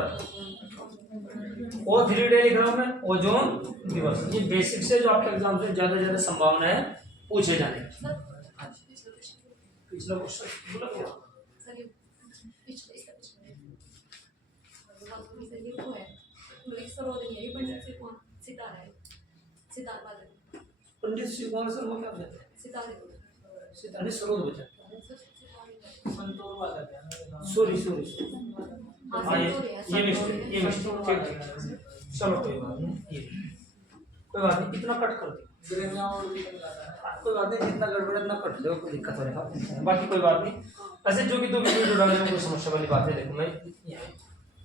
O3 डे लिख रहा हूं मैं, ओजोन दिवस। ये बेसिक से जो आपके एग्जाम से ज्यादा संभावना है पूछे जाने की। पिछला क्वेश्चन बोला क्या? पंडित शिव कुमार शर्मा क्या बजाते हैं? सितारे, सरोद बजाते हैं, संतूर वादक है। सॉरी ये मिस्टेक, ये मिस्टेक, ठीक। चलो कोई बात नहीं, ये कोई बात नहीं, इतना कट कर दो, कोई बात नहीं, जितना गड़बड़ इतना कट दो, कोई दिक्कत नहीं। बाकी कोई बात नहीं, ऐसे जो कि तो वीडियो डालने में कोई समस्या वाली बात है। देखो मैं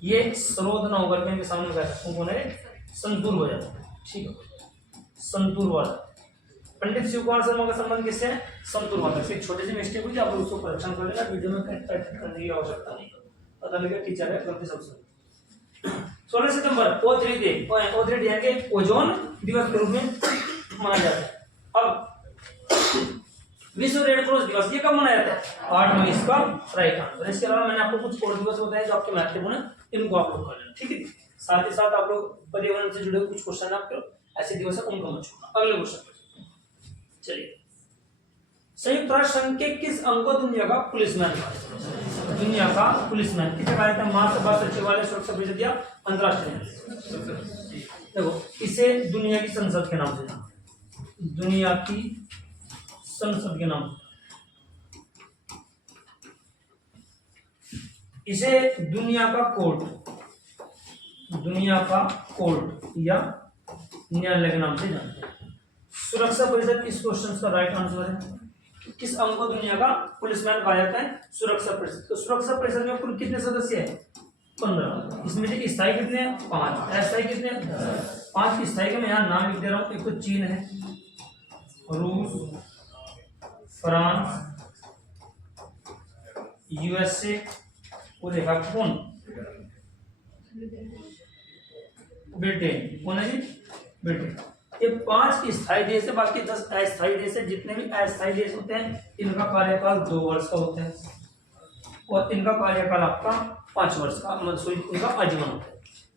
ये सरोद ना होकर के सामने कह सकता हूँ, कौन है? संतूर बजाता है, ठीक है, संतूर वादक। पंडित शिव कुमार शर्मा का संबंध किससे है? संतूर वादक से। एक छोटी सी मिस्टेक हुई, आप लोग उसको करेक्शन कर लेना, वीडियो में कट करने की आवश्यकता नहीं, पता लगे टीचर है, गलती सबसे। 16 सितंबर O3 डे, O3 डे के ओजोन दिवस के रूप में मनाया जाता है। अब विश्व रेड क्रॉस दिवस ये कब मनाया जाता है? 8 मई, इसका राइट आंसर। इसके अलावा मैंने आपको कुछ और दिवस बताए जो आपके महत्वपूर्ण है, इनको आप लोग कर लेना, ठीक है। साथ ही साथ आप लोग पर्यावरण से जुड़े कुछ क्वेश्चन आपके ऐसे दिवस है, उनको मत छोड़ना। अगले क्वेश्चन चलिए, संयुक्त राष्ट्र संघ के किस अंग को दुनिया का पुलिसमैन कहा जाता है? दुनिया का पुलिसमैन किसे कहा जाता है? महासभा सचिवालय, सुरक्षा परिषद या अंतरराष्ट्रीय? देखो, इसे दुनिया की संसद के नाम से जाना, दुनिया की संसद के नाम से, इसे दुनिया का कोर्ट, दुनिया का कोर्ट या न्यायालय के नाम से जानते हैं। सुरक्षा परिषद इस क्वेश्चन का राइट आंसर है। किस अंग को दुनिया का पुलिसमैन कहा जाता है? सुरक्षा परिषद। तो सुरक्षा परिषद में कुल कितने सदस्य हैं? 15। इसमें से स्थायी कितने हैं? 5। अस्थायी कितने हैं? 5 स्थायी के मैं यहाँ नाम लिख दे रहा हूँ। एक तो चीन है, रूस, फ्रांस, USA, वो देखा कौन, ब्रिटेन, कौन है जी, ब्रिटेन। ये 5 स्थायी देश है, बाकी 10 अस्थायी देश है। जितने भी अस्थायी देश होते हैं इनका कार्यकाल 2 वर्ष का होता है और इनका कार्यकाल आपका 5 वर्ष का, मतलब इनका आजीवन होता है।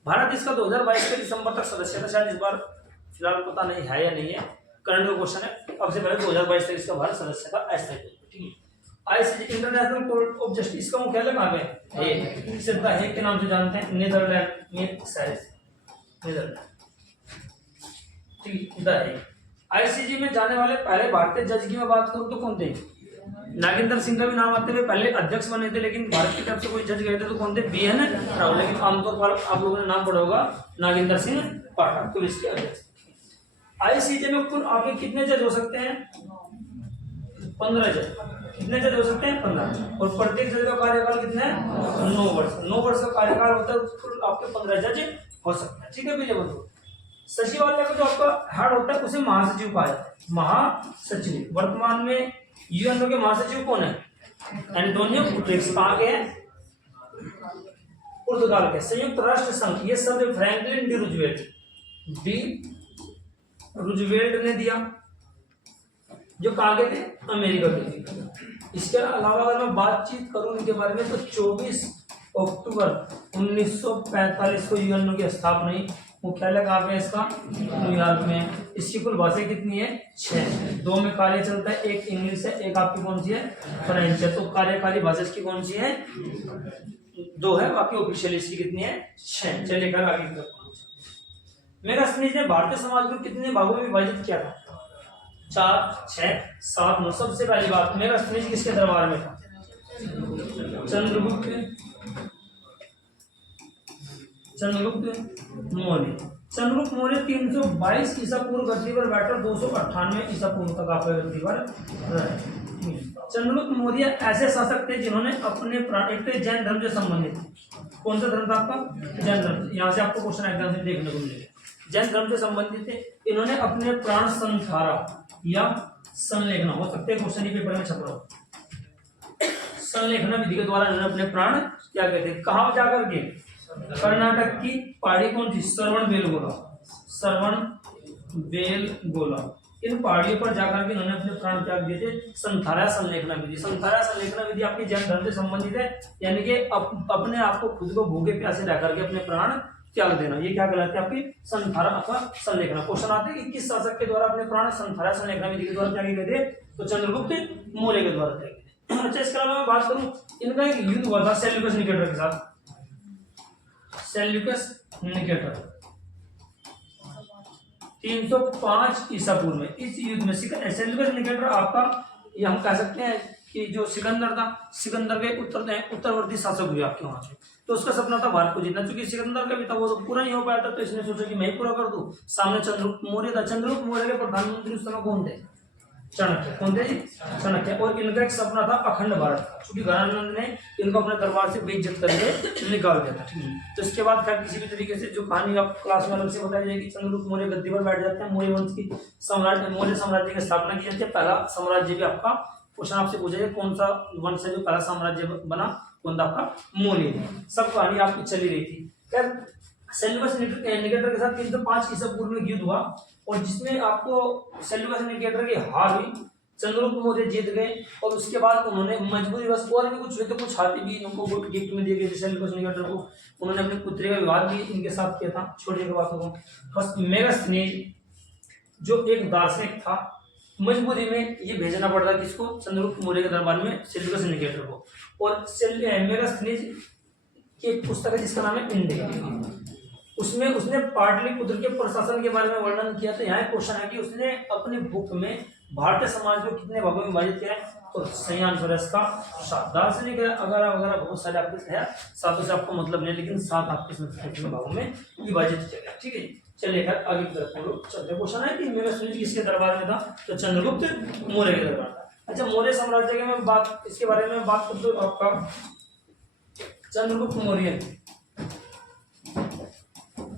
भारत इसका 2022 के दिसंबर तक सदस्य था, शायद इस बार फिलहाल पता नहीं है या नहीं है, करंट क्वेश्चन है। अब से पहले 2022 तक इसका भारत सदस्य था अस्थायी, ठीक है। ICJ international court of justice का मुख्यालय कहाँ पे है, इसे द हेग के नाम से जानते हैं, नीदरलैंड में साइज, नीदरलैंड, ठीक है, द हेग। आईसीजे में जाने वाले पहले भारतीय जज की मैं बात करूं तो कौन थे, नागेंद्र सिंह का भी नाम आते हुए पहले अध्यक्ष बने थे, लेकिन भारत की तरफ से कोई जज गए थे तो कौन थे, BN राव। लेकिन आमतौर पर आप लोगों ने नाम पढ़ा होगा नागेंद्र सिंह पाठक, तो इसके अध्यक्ष। आईसीजे में कुल आपके कितने जज हो सकते हैं, 15 जज। कितने जज हो सकते हैं, 15। और प्रत्येक जज का कार्यकाल कितना है, 9 वर्ष। 9 वर्ष का कार्यकाल होता है, कुल आपके 15 जज हो सकते हैं, ठीक है भैया बंधु। सचिवालय का जो आपका हेड होता है उसे महासचिव कहा जाता है, महासचिव। वर्तमान में यूएनओ के महासचिव कौन है, एंटोनियो गुटेरेस। कहाँ के हैं, पुर्तगाल के। संयुक्त राष्ट्र संघ, ये शब्द फ्रैंकलिन डी रूजवेल्ट ने दिया, जो कहाँ के थे, अमेरिका के थे। इसके अलावा अगर मैं बातचीत करूं इनके बारे में तो 24 अक्टूबर 1945 को यूएनओ की स्थापना हुई। मुख्यालय कहाँ पे इसका, न्यूयॉर्क में। इसकी कुल भाषाएं कितनी है, 6। 2 में कार्य चलता है, एक इंग्लिश है, एक आपकी कौन सी है, फ्रेंच है। तो कार्यकारी भाषा इसकी कौन सी है, 2 है, बाकी ऑफिशियल इसकी कितनी है, 6। चलिए कर आगे की तरफ। मेगास्थनीज ने भारतीय समाज को कितने भागों में विभाजित किया था, 4, 6, 7, 9। सबसे पहली बात, मेगास्थनीज किसके दरबार में था, चंद्रगुप्त मौर्य। चंद्रगुप्त मौर्य 322 ईसा पूर्व गद्दी पर बैठकर 298 ईसा पूर्व तक आप गद्दी पर रहे। चंद्रगुप्त मौर्य ऐसे शासक थे जिन्होंने अपने प्राण, एक तो जैन धर्म से संबंधित, कौन सा धर्म था आपका, जैन धर्म। यहाँ से आपको क्वेश्चन एग्जाम से देखने को मिलेगा, जैन धर्म से संबंधित थे। इन्होंने अपने प्राण संथारा या संलेखना, हो सकते हैं क्वेश्चन पेपर में छप रहा हो, संलेखना विधि के द्वारा इन्होंने अपने प्राण क्या कहते हैं, कहाँ जाकर के, कर्नाटक की पहाड़ी कौन थी, श्रवण बेलगोला। इन पहाड़ियों पर जाकर के इन्होंने अपने प्राण त्याग दिए थे। संथारा संलेखना विधि, संथारा संलेखना विधि आपकी जैन धर्म से संबंधित है, यानी कि अपने आप को खुद को भूखे प्यासे रह करके अपने प्राण त्याग देना, ये क्या कहलाता है आपकी संथारा अथवा संलेखना। क्वेश्चन आते हैं कि किस शासक के द्वारा अपने प्राण संथारा संलेखना विधि के द्वारा त्यागे गए थे, तो चंद्रगुप्त मौर्य के द्वारा त्यागे थे। अच्छा, इसके अलावा मैं बात करूं, इनका एक युद्ध हुआ था सेल्यूकस निकेटर के साथ, सेल्यूकस निकेटर 305 ईसा पूर्व में। इस युद्ध में सेल्यूकस निकेटर आपका, ये हम कह सकते हैं कि जो सिकंदर था, सिकंदर के उत्तरवर्ती शासक हुए आपके वहां पे। तो उसका सपना था भारत को जीतना, क्योंकि सिकंदर का भी था वो तो पूरा नहीं हो पाया था, तो इसने सोचा कि मैं ही पूरा कर दूं। सामने चंद्रगुप्त मौर्य था। चंद्रगुप्त मौर्य के प्रधानमंत्री उस समय कौन थे, चाणक्य। कौन थे, चाणक्य। और इनका एक सपना था अखंड भारत का, क्योंकि गणानंद ने इनको अपने दरबार से बेइज्जत करके निकाल दिया था, ठीक है। तो इसके बाद खैर किसी भी तरीके से जो कहानी आप क्लास में अलग से बताई जाएगी, चंद्रगुप्त मौर्य गद्दी पर बैठ जाते हैं, मौर्य वंश की मौर्य साम्राज्य की स्थापना की जाती है। पहला साम्राज्य भी आपका क्वेश्चन आपसे पूछा जाए, कौन सा वंश है जो पहला साम्राज्य बना, कौन था आपका, मौर्य। सब कहानी आपकी चली रही थी। खैर सेल्यूकस निकेटर के साथ 305 ईसा पूर्व में युद्ध हुआ, और जिसमें आपको सेल्यूकस निकेटर की हार हुई, चंद्रगुप्त मौर्य जीत गए। और उसके बाद उन्होंने मजबूरी बस, और भी कुछ हुए थे, कुछ हाथी भी उनको गिफ्ट में दिए गए थे सेल्यूकस निकेटर को। उन्होंने अपने पुत्री का विवाह भी इनके साथ किया था। छोड़िए के बातों को, बस मेगास्थनीज जो एक दार्शनिक था, मजबूरी में ये भेजना पड़ता किसको, चंद्रगुप्त मौर्य के दरबार में सेल्यूकस निकेटर को। और मेगास्थनीज की एक पुस्तक है जिसका नाम है इंडिया, उसमें उसने पाटलिपुत्र के प्रशासन के बारे में वर्णन किया। तो यहाँ क्वेश्चन है कि उसने अपने बुक में भारतीय समाज को कितने भागों में विभाजित किया है, तो सही आंसर है इसका 7। दार्शनिक अगर बहुत सारे आपके है, 7 से आपको मतलब नहीं, लेकिन 7 आपके कितने भागों में विभाजित किया गया, ठीक है। चलिए आगे की तरफ हम लोग चलते। क्वेश्चन है कि मेगास्थनीज किसके दरबार में था, तो चंद्रगुप्त मौर्य के दरबार था। अच्छा, मौर्य साम्राज्य के मैं बात, इसके बारे में बात करते हो आपका चंद्रगुप्त मौर्य,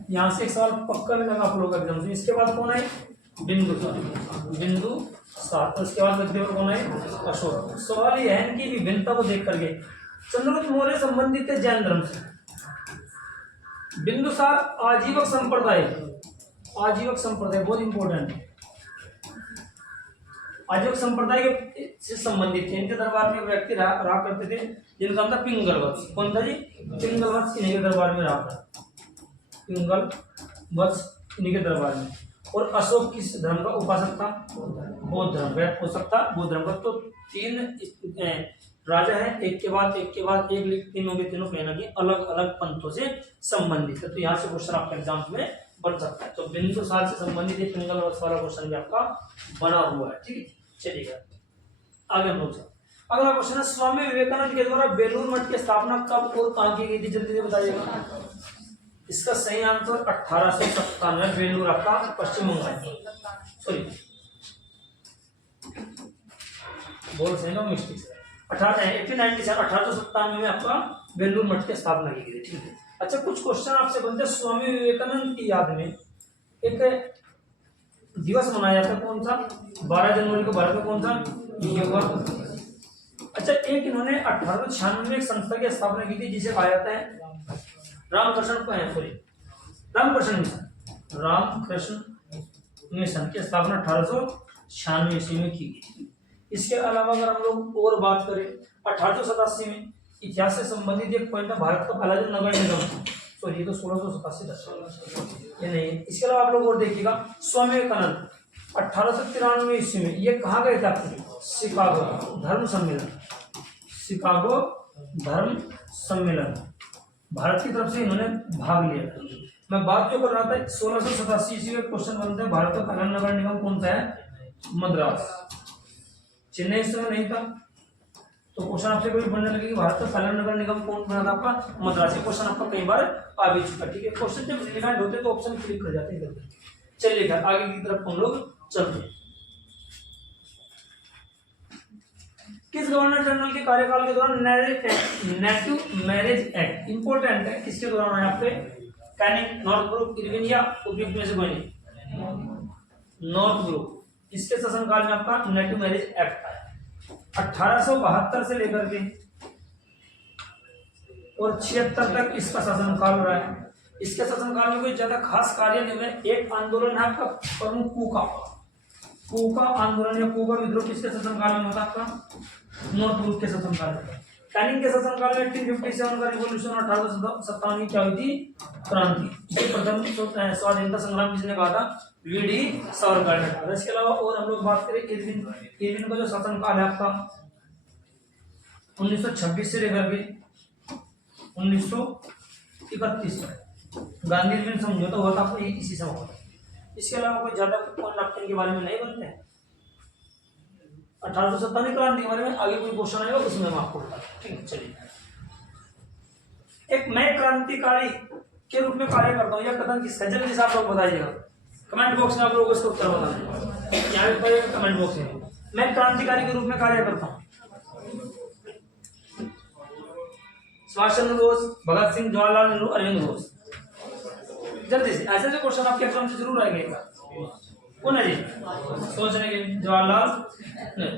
यहाँ से एक सवाल पक्का मिलेगा आप लोगों का एग्जाम से। इसके बाद कौन है, बिंदुसार। तो उसके बाद व्यक्ति कौन है, अशोक। सवाल यह है कि विभिन्नता को देख करके चंद्रगुप्त मौर्य संबंधित है जैन धर्म से। बिंदुसार आजीवक संप्रदाय, आजीवक संप्रदाय बहुत इंपॉर्टेंट है, आजीवक संप्रदाय के से संबंधित थे। इनके दरबार में व्यक्ति रहा करते थे जिनका नाम था पिंगलवत्स। कौन था जी? पिंगलवत्स इन्हीं के दरबार में रहा था, पिंगलवत्स इन्हीं के दरबार में। और अशोक किस धर्म का उपासक था? बौद्ध धर्म का उपासक था, बौद्ध धर्म का। तो 3 राजा हैं, एक के बाद एक, तीनों के तीनों कहीं ना कहीं अलग अलग पंथों से संबंधित है। तो यहाँ से क्वेश्चन आपके एग्जाम में बन सकता है। तो बिंदुसार से संबंधित एक पिंगलवत्स वाला क्वेश्चन भी आपका बना हुआ है, ठीक है। चलिएगा आगे हम लोग चलते। अगला क्वेश्चन है, स्वामी विवेकानंद के द्वारा बेलूर मठ की स्थापना कब और कहाँ की गई थी? जल्दी से बताइएगा। इसका सही आंसर 1897, बेलूर आपका पश्चिम बंगाल, सॉरी बोल सही ना, मिस्टेक है। 1897 में आपका बेलूर मठ की स्थापना की गई, ठीक है। अच्छा, कुछ क्वेश्चन आपसे बनते हैं। स्वामी विवेकानंद की याद में एक दिवस मनाया जाता है, कौन सा? 12 जनवरी को भारत में कौन सा युवा। अच्छा, एक इन्होंने 1896 में एक संस्था की स्थापना की थी जिसे कहा जाता है रामकृष्ण मिशन की स्थापना 1896 ईस्वी में की गई थी। इसके अलावा अगर हम लोग और बात करें, 1887 में इतिहास से संबंधित एक पॉइंट है, भारत का पहला जो नगर निगम, तो ये तो 1687 ये नहीं। इसके अलावा आप लोग और देखिएगा, स्वामी विवेकानंद 1893 ईस्वी में ये कहाँ गए थे? आपके शिकागो धर्म सम्मेलन, भारत की तरफ से इन्होंने भाग लिया था। मैं बात जो कर रहा था 1687 ईस्वी में क्वेश्चन बनते हैं, भारत का पहला नगर निगम कौन सा है? मद्रास। चेन्नई इस समय नहीं था, तो क्वेश्चन आपसे कभी बनने लगे कि भारत का पहला नगर निगम कौन बना था? आपका मद्रासी। क्वेश्चन आपका कई बार आ भी चुका, ठीक है। क्वेश्चन जब रिलेवेंट होते हैं तो ऑप्शन क्लिक कर जाते हैं। चलिए आगे की तरफ हम लोग चलते हैं। किस गवर्नर जनरल के कार्यकाल के दौरान नेटिव मैरिज एक्ट इंपोर्टेंट है? किसके दौरान है? आपके कैनिंग, नॉर्थब्रुक, इरविन या उपयुक्त में से कोई नहीं? नॉर्थब्रुक। इसके शासनकाल में आपका नेटिव मैरिज एक्ट है। 1872 से लेकर के और 76 तक इसका शासनकाल रहा है। इसके शासनकाल में कोई ज्यादा खास कार्य नहीं है। एक आंदोलन है आपका प्रमुख कूका आंदोलन या कूका विद्रोह किसके शासनकाल में होता? आपका नॉर्थब्रुक के शासनकाल में। कैनिंग के शासनकाल में 1857 का रिवॉल्यूशन, 1857 की क्या हुई थी? क्रांति। इसे प्रथम स्वाधीनता संग्राम किसने कहा था? वीडी सावरकर ने कहा। इसके अलावा और हम लोग बात करें इरविन का जो शासनकाल है आपका 1926 से लेकर के 1931 तक। गांधी इरविन समझौता हुआ था आपको इसी समय हुआ। इसके अलावा कोई ज्यादा पॉइंट के बारे में नहीं बनते हैं। 1857 क्रांति के बारे में आगे कोई क्वेश्चन आएगा उसमें हम आपको बताते हैं, ठीक है। चलिए, एक मैं क्रांतिकारी के रूप में कार्य करता हूँ, यह कथन किसका? जल्दी से आप लोग बताइएगा कमेंट बॉक्स में। आप लोगों को इसका उत्तर बताना है, यहाँ पे कमेंट बॉक्स में। मैं क्रांतिकारी के रूप में कार्य करता हूँ। सुभाष चंद्र बोस, भगत सिंह, जवाहरलाल नेहरू, अरविंद घोष। जल्दी से, ऐसे जो क्वेश्चन आपके एग्जाम से जरूर आएंगे। कौन है जी? सोच रहे हैं जवाहरलाल नेहरू।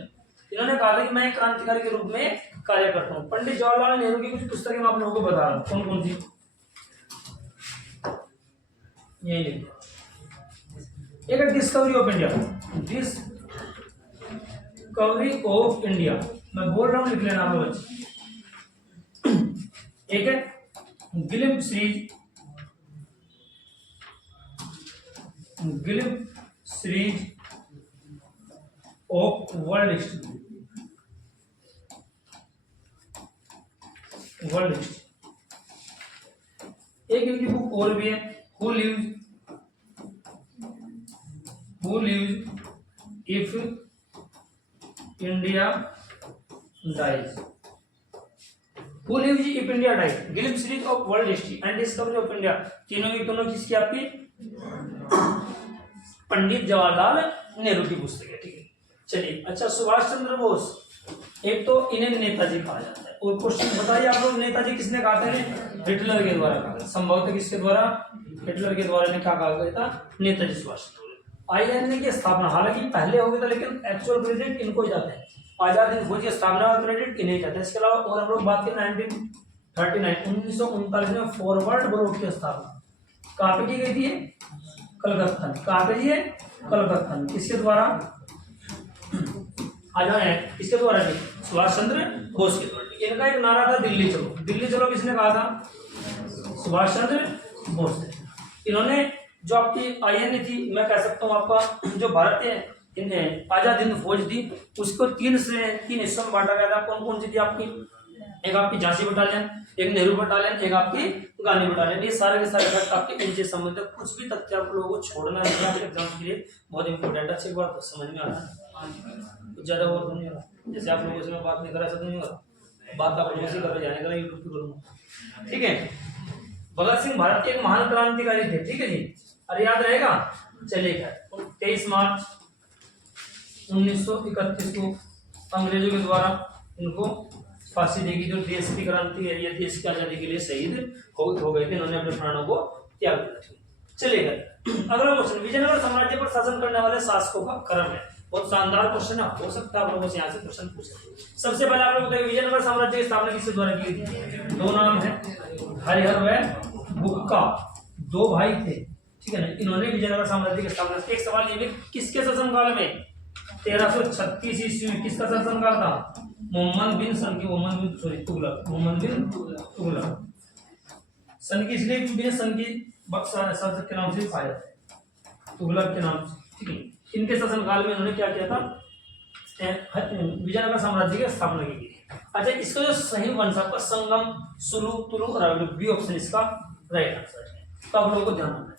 इन्होंने कहा था कि मैं क्रांतिकारी के रूप में कार्य करता हूँ। पंडित जवाहरलाल नेहरू की कुछ पुस्तकें मैं आप लोगों को बता रहा हूँ, कौन कौन सी? यही लिखो। एक है discovery of India, discovery of India, मैं बोल रहा हूँ, लिख लेना आप लोग। एक है glimpse series of world history. एक इनकी बुक और भी है, who lives if India dies. Who lives if India dies, glimpse series of world history and discovery of India. तीनों की दोनों किसकी? आपकी पंडित जवाहरलाल नेहरू की पुस्तक है, ठीक है। चलिए, अच्छा, सुभाष चंद्र बोस, एक तो इन्हें नेताजी कहा जाता है। और क्वेश्चन बताइए आप लोग, नेताजी किसने कहा था? हिटलर के द्वारा कहा था। संभवतः किसके द्वारा? हिटलर के द्वारा ने क्या कहा गया था? नेताजी सुभाष चंद्र बोस। INA की स्थापना हालांकि पहले हो गया था, लेकिन एक्चुअल क्रेडिट इनको ही जाता है। आजाद हिंद फौज की स्थापना का क्रेडिट इन्हें जाता है। इसके अलावा और हम लोग बात करें 1939 में फॉरवर्ड ब्लॉक की स्थापना कहाँ पे की गई थी? कलकत्ता में। कहाँ पे है? कलकत्ता में। किसके द्वारा? किसके द्वारा? सुभाष चंद्र बोस के द्वारा। इनका एक नारा था दिल्ली चलो। दिल्ली चलो किसने कहा था? सुभाष चंद्र बोस ने। इन्होंने जो आपकी आईएनए थी, मैं कह सकता हूँ आपका जो भारतीय आजाद हिंद फौज थी उसको तीन हिस्सों में बांटा गया था। कौन कौन सी थी आपकी? एक आपकी झांसी बटालियन, एक नेहरू बटालियन, एक आपकी गांधी बटालियन। ये सारे के सारे फैक्ट आपके इनसे संबंधित। कुछ भी तथ्य आप लोगों को छोड़ना नहीं, आपके एग्जाम के लिए बहुत इंपॉर्टेंट है। अच्छी बात समझ में आता है, कुछ ज्यादा और नहीं हो रहा। जैसे आप लोगों से मैं बात नहीं कर रहा, ऐसा नहीं हो रहा, बात आप लोगों से कर जाने का यूट्यूब पे करूंगा, ठीक है। भगत सिंह भारत के एक महान क्रांतिकारी थे, ठीक है जी। अरे याद रहेगा, चलेगा। 23 मार्च 1931 को अंग्रेजों के द्वारा इनको फांसी देगी। जो देश की क्रांति है या देश की आजादी के लिए शहीद हो गए थे, इन्होंने अपने प्राणों को त्याग दिया। चलेगा। अगला क्वेश्चन, विजयनगर साम्राज्य पर शासन करने वाले शासकों का क्रम है। बहुत शानदार क्वेश्चन है, हो सकता है आप लोगों से यहाँ से क्वेश्चन पूछ सकते। सबसे पहले आप लोग बताइए विजयनगर साम्राज्य की स्थापना किसके द्वारा की गई थी? दो नाम है, हरिहर व बुक्का, दो भाई थे, ठीक है ना। इन्होंने विजयनगर साम्राज्य की स्थापना। एक सवाल ये भी, किसके शासनकाल में? 1336 ईस्वी में। किसका शासनकाल था? मोहम्मद बिन तुगलक। सन की इसलिए क्योंकि सन की शासक के नाम से पाया जाता है, तुगलक के नाम से, ठीक है। इनके शासनकाल में इन्होंने क्या किया था? विजयनगर साम्राज्य की स्थापना की गई। अच्छा, इसका जो सही वंश आपका संगम, सुलु, तुलु और अवलुक, बी ऑप्शन इसका राइट आंसर है। तो आप लोगों को ध्यान रखना है।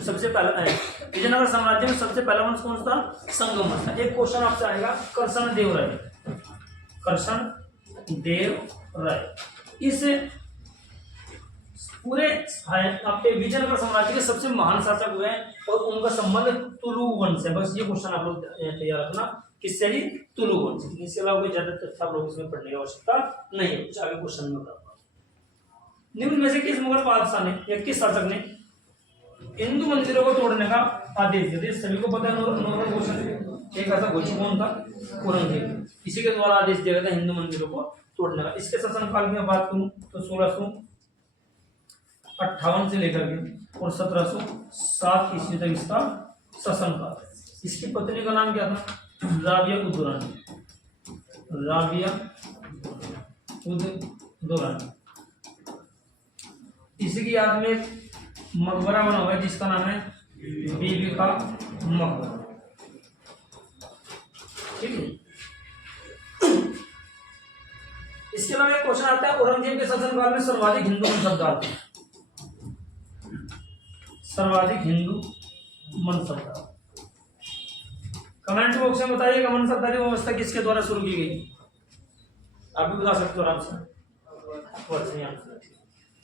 सबसे पहला विजयनगर साम्राज्य में सबसे पहला वंश कौन सा? संगम वंश। एक क्वेश्चन आपसे आएगा, करसन देव राय। करसन देव राय इस पूरे आपके विजयनगर साम्राज्य के सबसे महान शासक हुए और उनका संबंध तुलु वंश है। बस ये क्वेश्चन आप लोग तैयार रखना, किससे? ही तुलु वंश। इसके अलावा कोई ज्यादा तथ्य आप लोग इसमें पढ़ने की आवश्यकता नहीं है, कुछ आगे क्वेश्चन में बताऊंगा। निम्न में से किस मुगल बादशाह ने या किस शासक ने हिंदू मंदिरों को तोड़ने का आदेश दिया? सभी को पता है नूरन घोषण, एक ऐसा घोषक कौन था? औरंगजेब। इसी के द्वारा आदेश दिया गया था हिंदू मंदिरों को तोड़ने का। इसके शासनकाल की बात करूं तो 1658 से लेकर के और 1707 ईस्वी तक इसका शासनकाल है। इसकी पत्नी का नाम क्या था? राबिया उद दुरानी। राबिया उद दुरानी। इसी की याद में मकबरा बना हुआ है जिसका नाम है बीबी का मकबरा, ठीक है। इसके अलावा एक क्वेश्चन आता है, औरंगजेब के शासनकाल में सर्वाधिक हिंदू मनसबदार थे। सर्वाधिक हिंदू मनसबदार, कमेंट बॉक्स में बताइएगा मनसबदारी व्यवस्था किसके द्वारा शुरू की गई? आप भी बता सकते हो आराम से।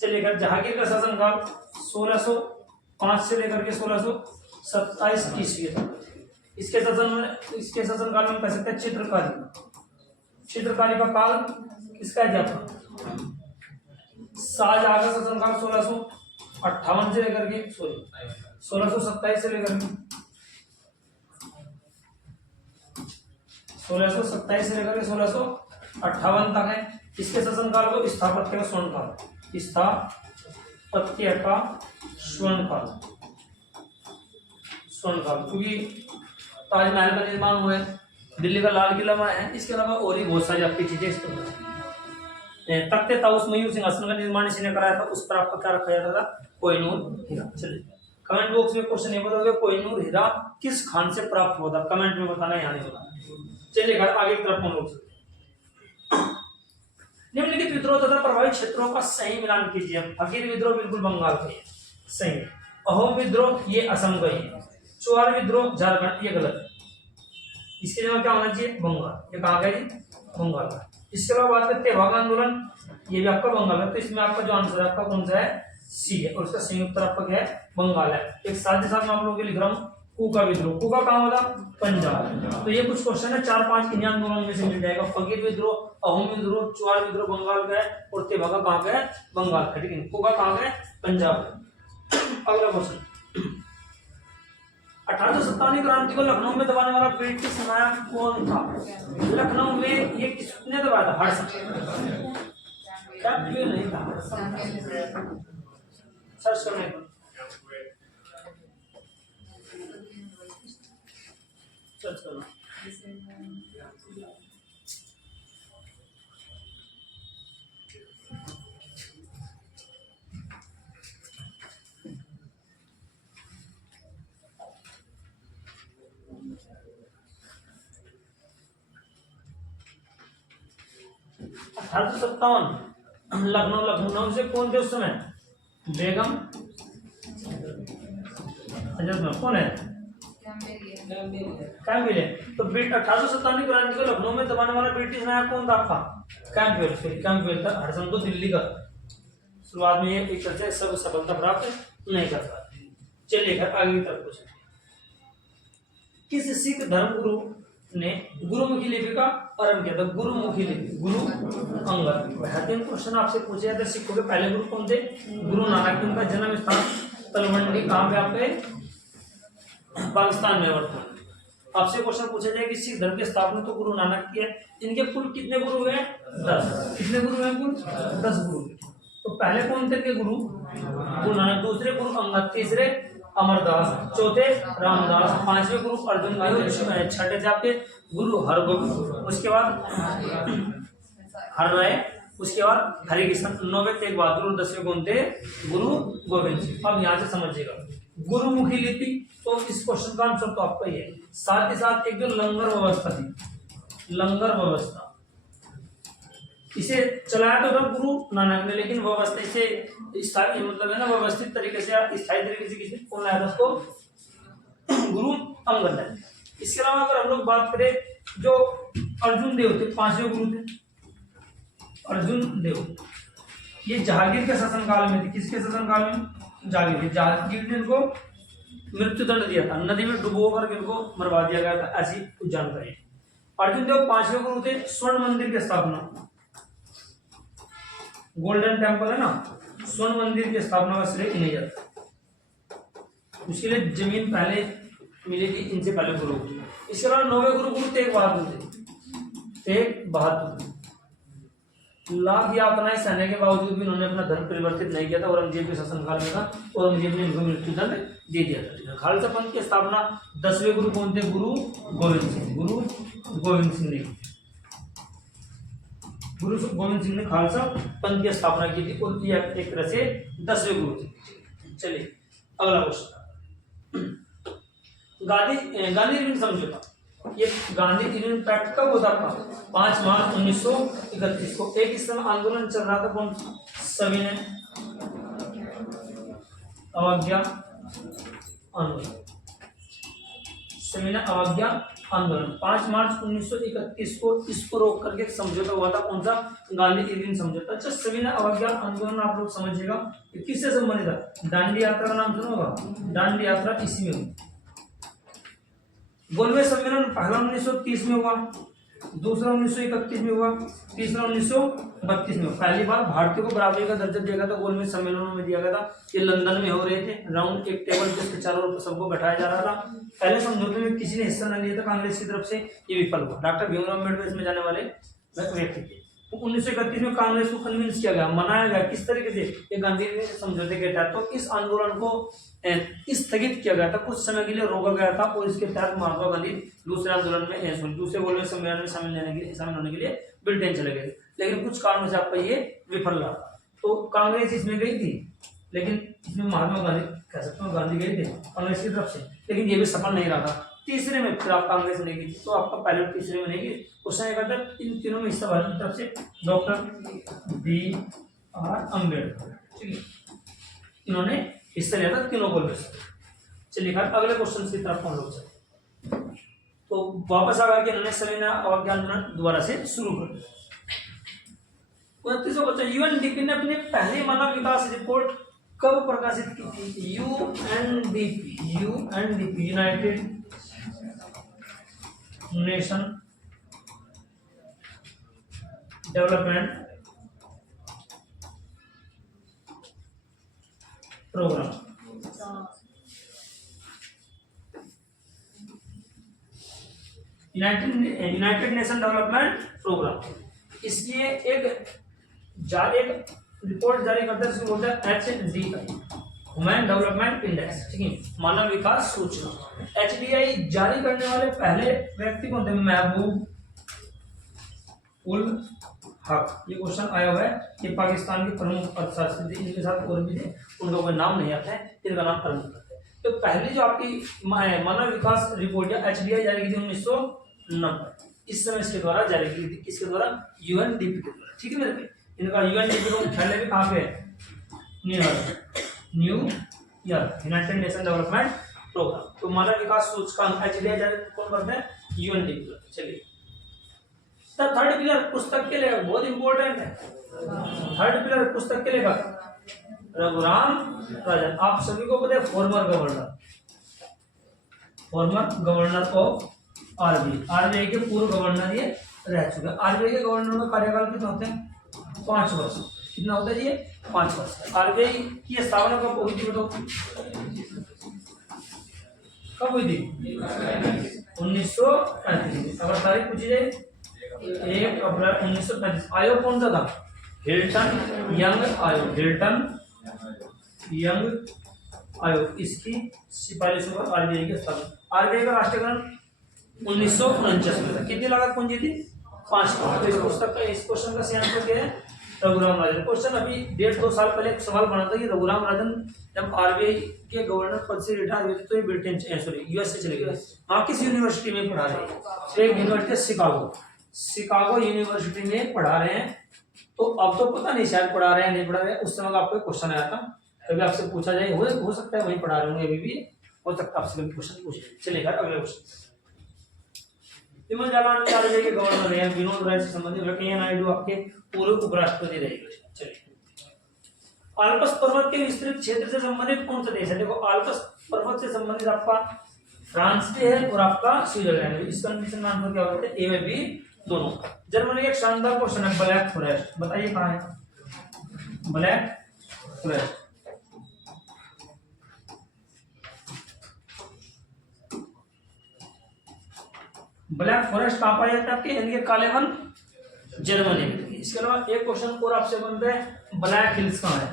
चलिए, जहांगीर का शासनकाल 1605 से लेकर के 1627 ईस्वी तक। इसके शासनकाल में कह सकते हैं चित्रकारी का काल किसका है? शाहजहां का शासनकाल 1658 से लेकर के 1627 से लेकर के 1658 तक है। इसके शासनकाल को स्थापत्य का स्वर्णकाल, क्योंकि ताजमहल का निर्माण हुआ है, दिल्ली का लाल किला में है। इसके अलावा और भी बहुत सारी आपकी चीजें इस पर तख्ते ताउस मयूर सिंहासन का निर्माण इसी ने कराया था। उस पर आपका क्या रखा जाता था? कोहिनूर हीरा। चलिए, कमेंट बॉक्स में क्वेश्चन ये बताओगे, कोहिनूर हीरा किस खान से प्राप्त हुआ था? कमेंट में बताना, यहाँ नहीं बताना। चलिए आगे की तरफ हम लोग निम्नलिखित विद्रोह तथा प्रभावित क्षेत्रों का सही मिलान कीजिए। फकीर विद्रोह बिल्कुल बंगाल का है, सही। अहोम विद्रोह ये असम का ही है। चौहार विद्रोह झारखंड, ये गलत है। इसके जगह क्या होना चाहिए? बंगाल। ये कहाँ का जी? बंगाल का। इसके अलावा बात करते हैं तेभागा आंदोलन, ये भी आपका बंगाल है। तो इसमें आपका जो आंसर है आपका कौन सा है? सी है। और इसका संयुक्त आपका क्या है? बंगाल है। एक साथ ही साथ मैं आप लोगों के लिख रहा हूँ कूका विद्रोह। कूका कहाँ होता? पंजाब। तो ये कुछ क्वेश्चन है 4-5 इन्हीं आंदोलन में से मिल जाएगा। फकीर विद्रोह, अहोम विद्रोह, चौहार विद्रोह बंगाल का है और तेभागा कहाँ का है? बंगाल का, ठीक है। कूका कहाँ का है? पंजाब। अगला क्वेश्चन, 1857 क्रांति को लखनऊ में दबाने वाला ब्रिटिश नायक कौन था? लखनऊ में ये किसने दबाया था? हडसन। क्या नहीं था? सर्च करने को सर्च करना। लखनऊ से कौन थे उस समय? बेगम कौन है? कैम्पबेल। तो 1857 क्रांति को लखनऊ में दबाने वाला ब्रिटिश नायक कौन था? कैम्पबेल था। हडसन को दिल्ली का शुरुआत में ये एक तरह से सब सफलता प्राप्त नहीं कर पाया। चलिए आगे की तरफ कुछ। किस सिख धर्म गुरु ने गुरुमुखी लिपि का आरंभ किया था? गुरुमुखी लिपि गुरु अंगद। बेहतरीन क्वेश्चन आपसे पूछे जाते सिखों के पहले गुरु कौन थे? गुरु नानक। उनका जन्म स्थान तलवंडी कहाँ पे? आपके पाकिस्तान में वर्तमान। आपसे क्वेश्चन पूछा जाए कि सिख धर्म की स्थापना तो गुरु नानक की है। इनके कुल कितने गुरु हुए? 10। कितने गुरु हैं कुल? 10 गुरु। तो पहले कौन थे के गुरु? गुरु नानक। दूसरे गुरु अंगद। तीसरे अमरदास। चौथे रामदास। पांचवें गुरु अर्जुन देव। छठे जाके गुरु हरगोविंद। उसके बाद हरराय। उसके बाद हरिकृष्ण। 9वें तेग बहादुर। 10वें कौन थे? गुरु गोविंद सिंह। अब यहाँ से समझिएगा गुरुमुखी लिपि। तो इस क्वेश्चन का आंसर तो आपका ही है। साथ ही साथ एक जो लंगर व्यवस्था थी, लंगर व्यवस्था, इसे चलाया तो था गुरु नानक ने, लेकिन व्यवस्था इसे मतलब है ना व्यवस्थित तरीके से स्थायी तरीके से किसी कौन लाया था उसको? गुरु अंगद ने। इसके अलावा अगर हम लोग बात करें जो अर्जुन देव थे, 5वें गुरु थे अर्जुन देव। ये जहांगीर के शासनकाल में थे। किसके शासनकाल में? जहांगीर ने इनको मृत्यु दंड दिया था। नदी में डुबो करके इनको मरवा दिया गया था। ऐसी कुछ जानकारी। अर्जुन देव 5वें गुरु थे। स्वर्ण मंदिर की स्थापना, गोल्डन टेम्पल है ना, स्वर्ण मंदिर की स्थापना का श्रेय इन्हें जाता। उसके लिए जमीन पहले मिली थी इनसे पहले गुरु। इसके अलावा 9वें गुरु तेग बहादुर थे। तेग बहादुर लाख यातनाएं सहने के बावजूद भी उन्होंने अपना धर्म परिवर्तित नहीं किया था। औरंगजेब के शासनकाल में था। औरंगजेब ने इनको मृत्यु दंड दे दिया था। खालसा पंथ की स्थापना 10वें गुरु कौन थे? गुरु गोविंद सिंह। गुरु गोविंद सिंह ने खालसा पंथ की स्थापना की थी और यह एक तरह से 10वें गुरु थे। चलिए अगला क्वेश्चन। गांधी इरविन समझौता। ये गांधी इरविन पैक्ट कब होता था? 5 मार्च 1931 को। एक इस समय आंदोलन चल रहा था कौन सा? सविनय अवज्ञा आंदोलन। सविनय अवज्ञा आंदोलन 5 मार्च 1931 को। इसको रोक करके एक समझौता हुआ था। कौन सा? गांधी इरविन समझौता। अच्छा, सविनय अवज्ञा आंदोलन आप लोग समझिएगा किससे संबंधित है? दांडी यात्रा का नाम सुना होगा। दांडी यात्रा इसी में हुई। गोलमेज सम्मेलन पहला 1930 में हुआ, दूसरा 1931 में हुआ, तीसरा 1932 में हुआ। पहली बार भारतीयों को बराबरी का दर्जा दिया गया था, गोलमेज सम्मेलनों में दिया गया था। ये लंदन में हो रहे थे। राउंड एक टेबल जिसके चारों ओर सबको बैठाया जा रहा था। पहले समझौते में किसी ने हिस्सा नहीं लिया था कांग्रेस की तरफ से। ये विफल हुआ। डॉक्टर भीमराव अम्बेडकर इसमें जाने वाले व्यक्ति थे। 1931 में कांग्रेस को कन्विंस किया गया, मनाया गया। किस तरीके से? ये गांधी समझौते के तहत। तो इस आंदोलन को स्थगित किया गया था, कुछ समय के लिए रोका गया था और इसके तहत महात्मा गांधी दूसरे आंदोलन में दूसरे गोलमेज सम्मेलन में शामिल होने के लिए ब्रिटेन चले गए। लेकिन कुछ कारणों से आपका ये विफल रहा। तो कांग्रेस इसमें गई थी, लेकिन इसमें महात्मा गांधी कह सकते हो गांधी गए थे कांग्रेस की तरफ से, लेकिन ये भी सफल नहीं रहा था। तीसरे में फिर आप कांग्रेस ने की, तो आपका पहले तीसरे में नहीं की। क्वेश्चन एक आता है इन तीनों में हिस्सा भारत की तरफ से डॉक्टर B.R. अम्बेडकर, ठीक है, इन्होंने हिस्सा लिया था तीनों गोलमेज। चलिए अगले क्वेश्चन की तरफ हम लोग चलते। तो वापस आकर के इन्होंने सविनय अवज्ञा आंदोलन दोबारा से शुरू कर दिया। 29 बच्चों, यूएनडीपी ने अपनी पहली मानव विकास रिपोर्ट कब प्रकाशित की थी? UNDP United Nation Development Programme. United Nation Development Programme. इसलिए एक रिपोर्ट जारी करता है जिसको बोलते हैं HDI, ह्यूमन डेवलपमेंट इंडेक्स, ठीक है, मानव विकास सूचना। HDI जारी करने वाले पहले व्यक्ति कौन थे? महबूब उल हक। ये क्वेश्चन आया हुआ है, ये पाकिस्तान के प्रमुख अर्थशास्त्री थे, इनके साथ और भी थे, उनका कोई नाम नहीं आता है, इनका नाम प्रमुख है। तो पहली जो आपकी मानव विकास रिपोर्ट या HDI जारी की थी 1990, इस समय इसके द्वारा जारी की थी, किसके द्वारा? UNDP के द्वारा, ठीक है मेरे भाई। इनका UNDP का मुख्यालय भी कहाँ पे है? New York, United Nation Development Programme. तो मानव विकास सूचकांक HDI जारी कौन करते हैं? UNDP। चलिए, थर्ड पिलर पुस्तक के लेखक बहुत इंपॉर्टेंट है। थर्ड पिलर पुस्तक के लेखक रघुराम राजन। आप सभी को पता है फॉर्मर गवर्नर ऑफ RBI के पूर्व गवर्नर ये रह चुके हैं। RBI के गवर्नर का कार्यकाल कितना होते हैं? 5 वर्ष। कितना होता है ये? 5 वर्ष। RBI की स्थापना कब हुई थी बताओ? कब हुई थी? 1935। अगर तारीख पूछी जाए 1 अप्रैल 1935। आयोग कौन सा था? हिल्टन यंग आयोग। हिल्टन यंग आयोग, इसकी सिफारिशों पर RBI की स्थापना। RBI का राष्ट्रीयकरण 1949 में था। कितनी लागत पूंजी थी? 5 करोड़। तो इस पुस्तक का, इस क्वेश्चन का सही आंसर क्या है? रघुराम राजन। क्वेश्चन अभी 1.5-2 साल पहले एक सवाल बना था कि रघुराम राजन जब RBI के गवर्नर पद से रिटायर हुए थे तो ये ब्रिटेन US से चले गए। वहाँ किस यूनिवर्सिटी में पढ़ा रहे हैं? तो एक यूनिवर्सिटी शिकागो यूनिवर्सिटी में पढ़ा रहे हैं। तो अब तो पता नहीं शायद पढ़ा रहे हैं नहीं पढ़ा रहे हैं। उस समय का आपको क्वेश्चन आया था, कभी आपसे पूछा जाए, हो सकता है वहीं पढ़ा रहे होंगे, अभी भी हो सकता है आपसे कभी क्वेश्चन पूछे। चलिए अगले क्वेश्चन। विमल जालान RBI के गवर्नर रहे हैं। विनोद राय से संबंधित वेंकैया नायडू आपके पूर्व उपराष्ट्रपति रहे। चलिए, आल्प्स पर्वत के विस्तृत क्षेत्र से संबंधित कौन सा देश है? देखो, आल्प्स पर्वत से संबंधित आपका फ्रांस भी है और आपका स्विट्जरलैंड भी। इस कंडीशन में आंसर क्या होता है? A व B दोनों। जर्मनी का एक शानदार क्वेश्चन है, ब्लैक फॉरेस्ट। बताइए कहाँ है ब्लैक फॉरेस्ट? ब्लैक फॉरेस्ट कहाँ पाया जाता है आपके? यानी कि काले वन जर्मनी में। इसके अलावा एक क्वेश्चन और आपसे बनता है, ब्लैक हिल्स कहाँ है?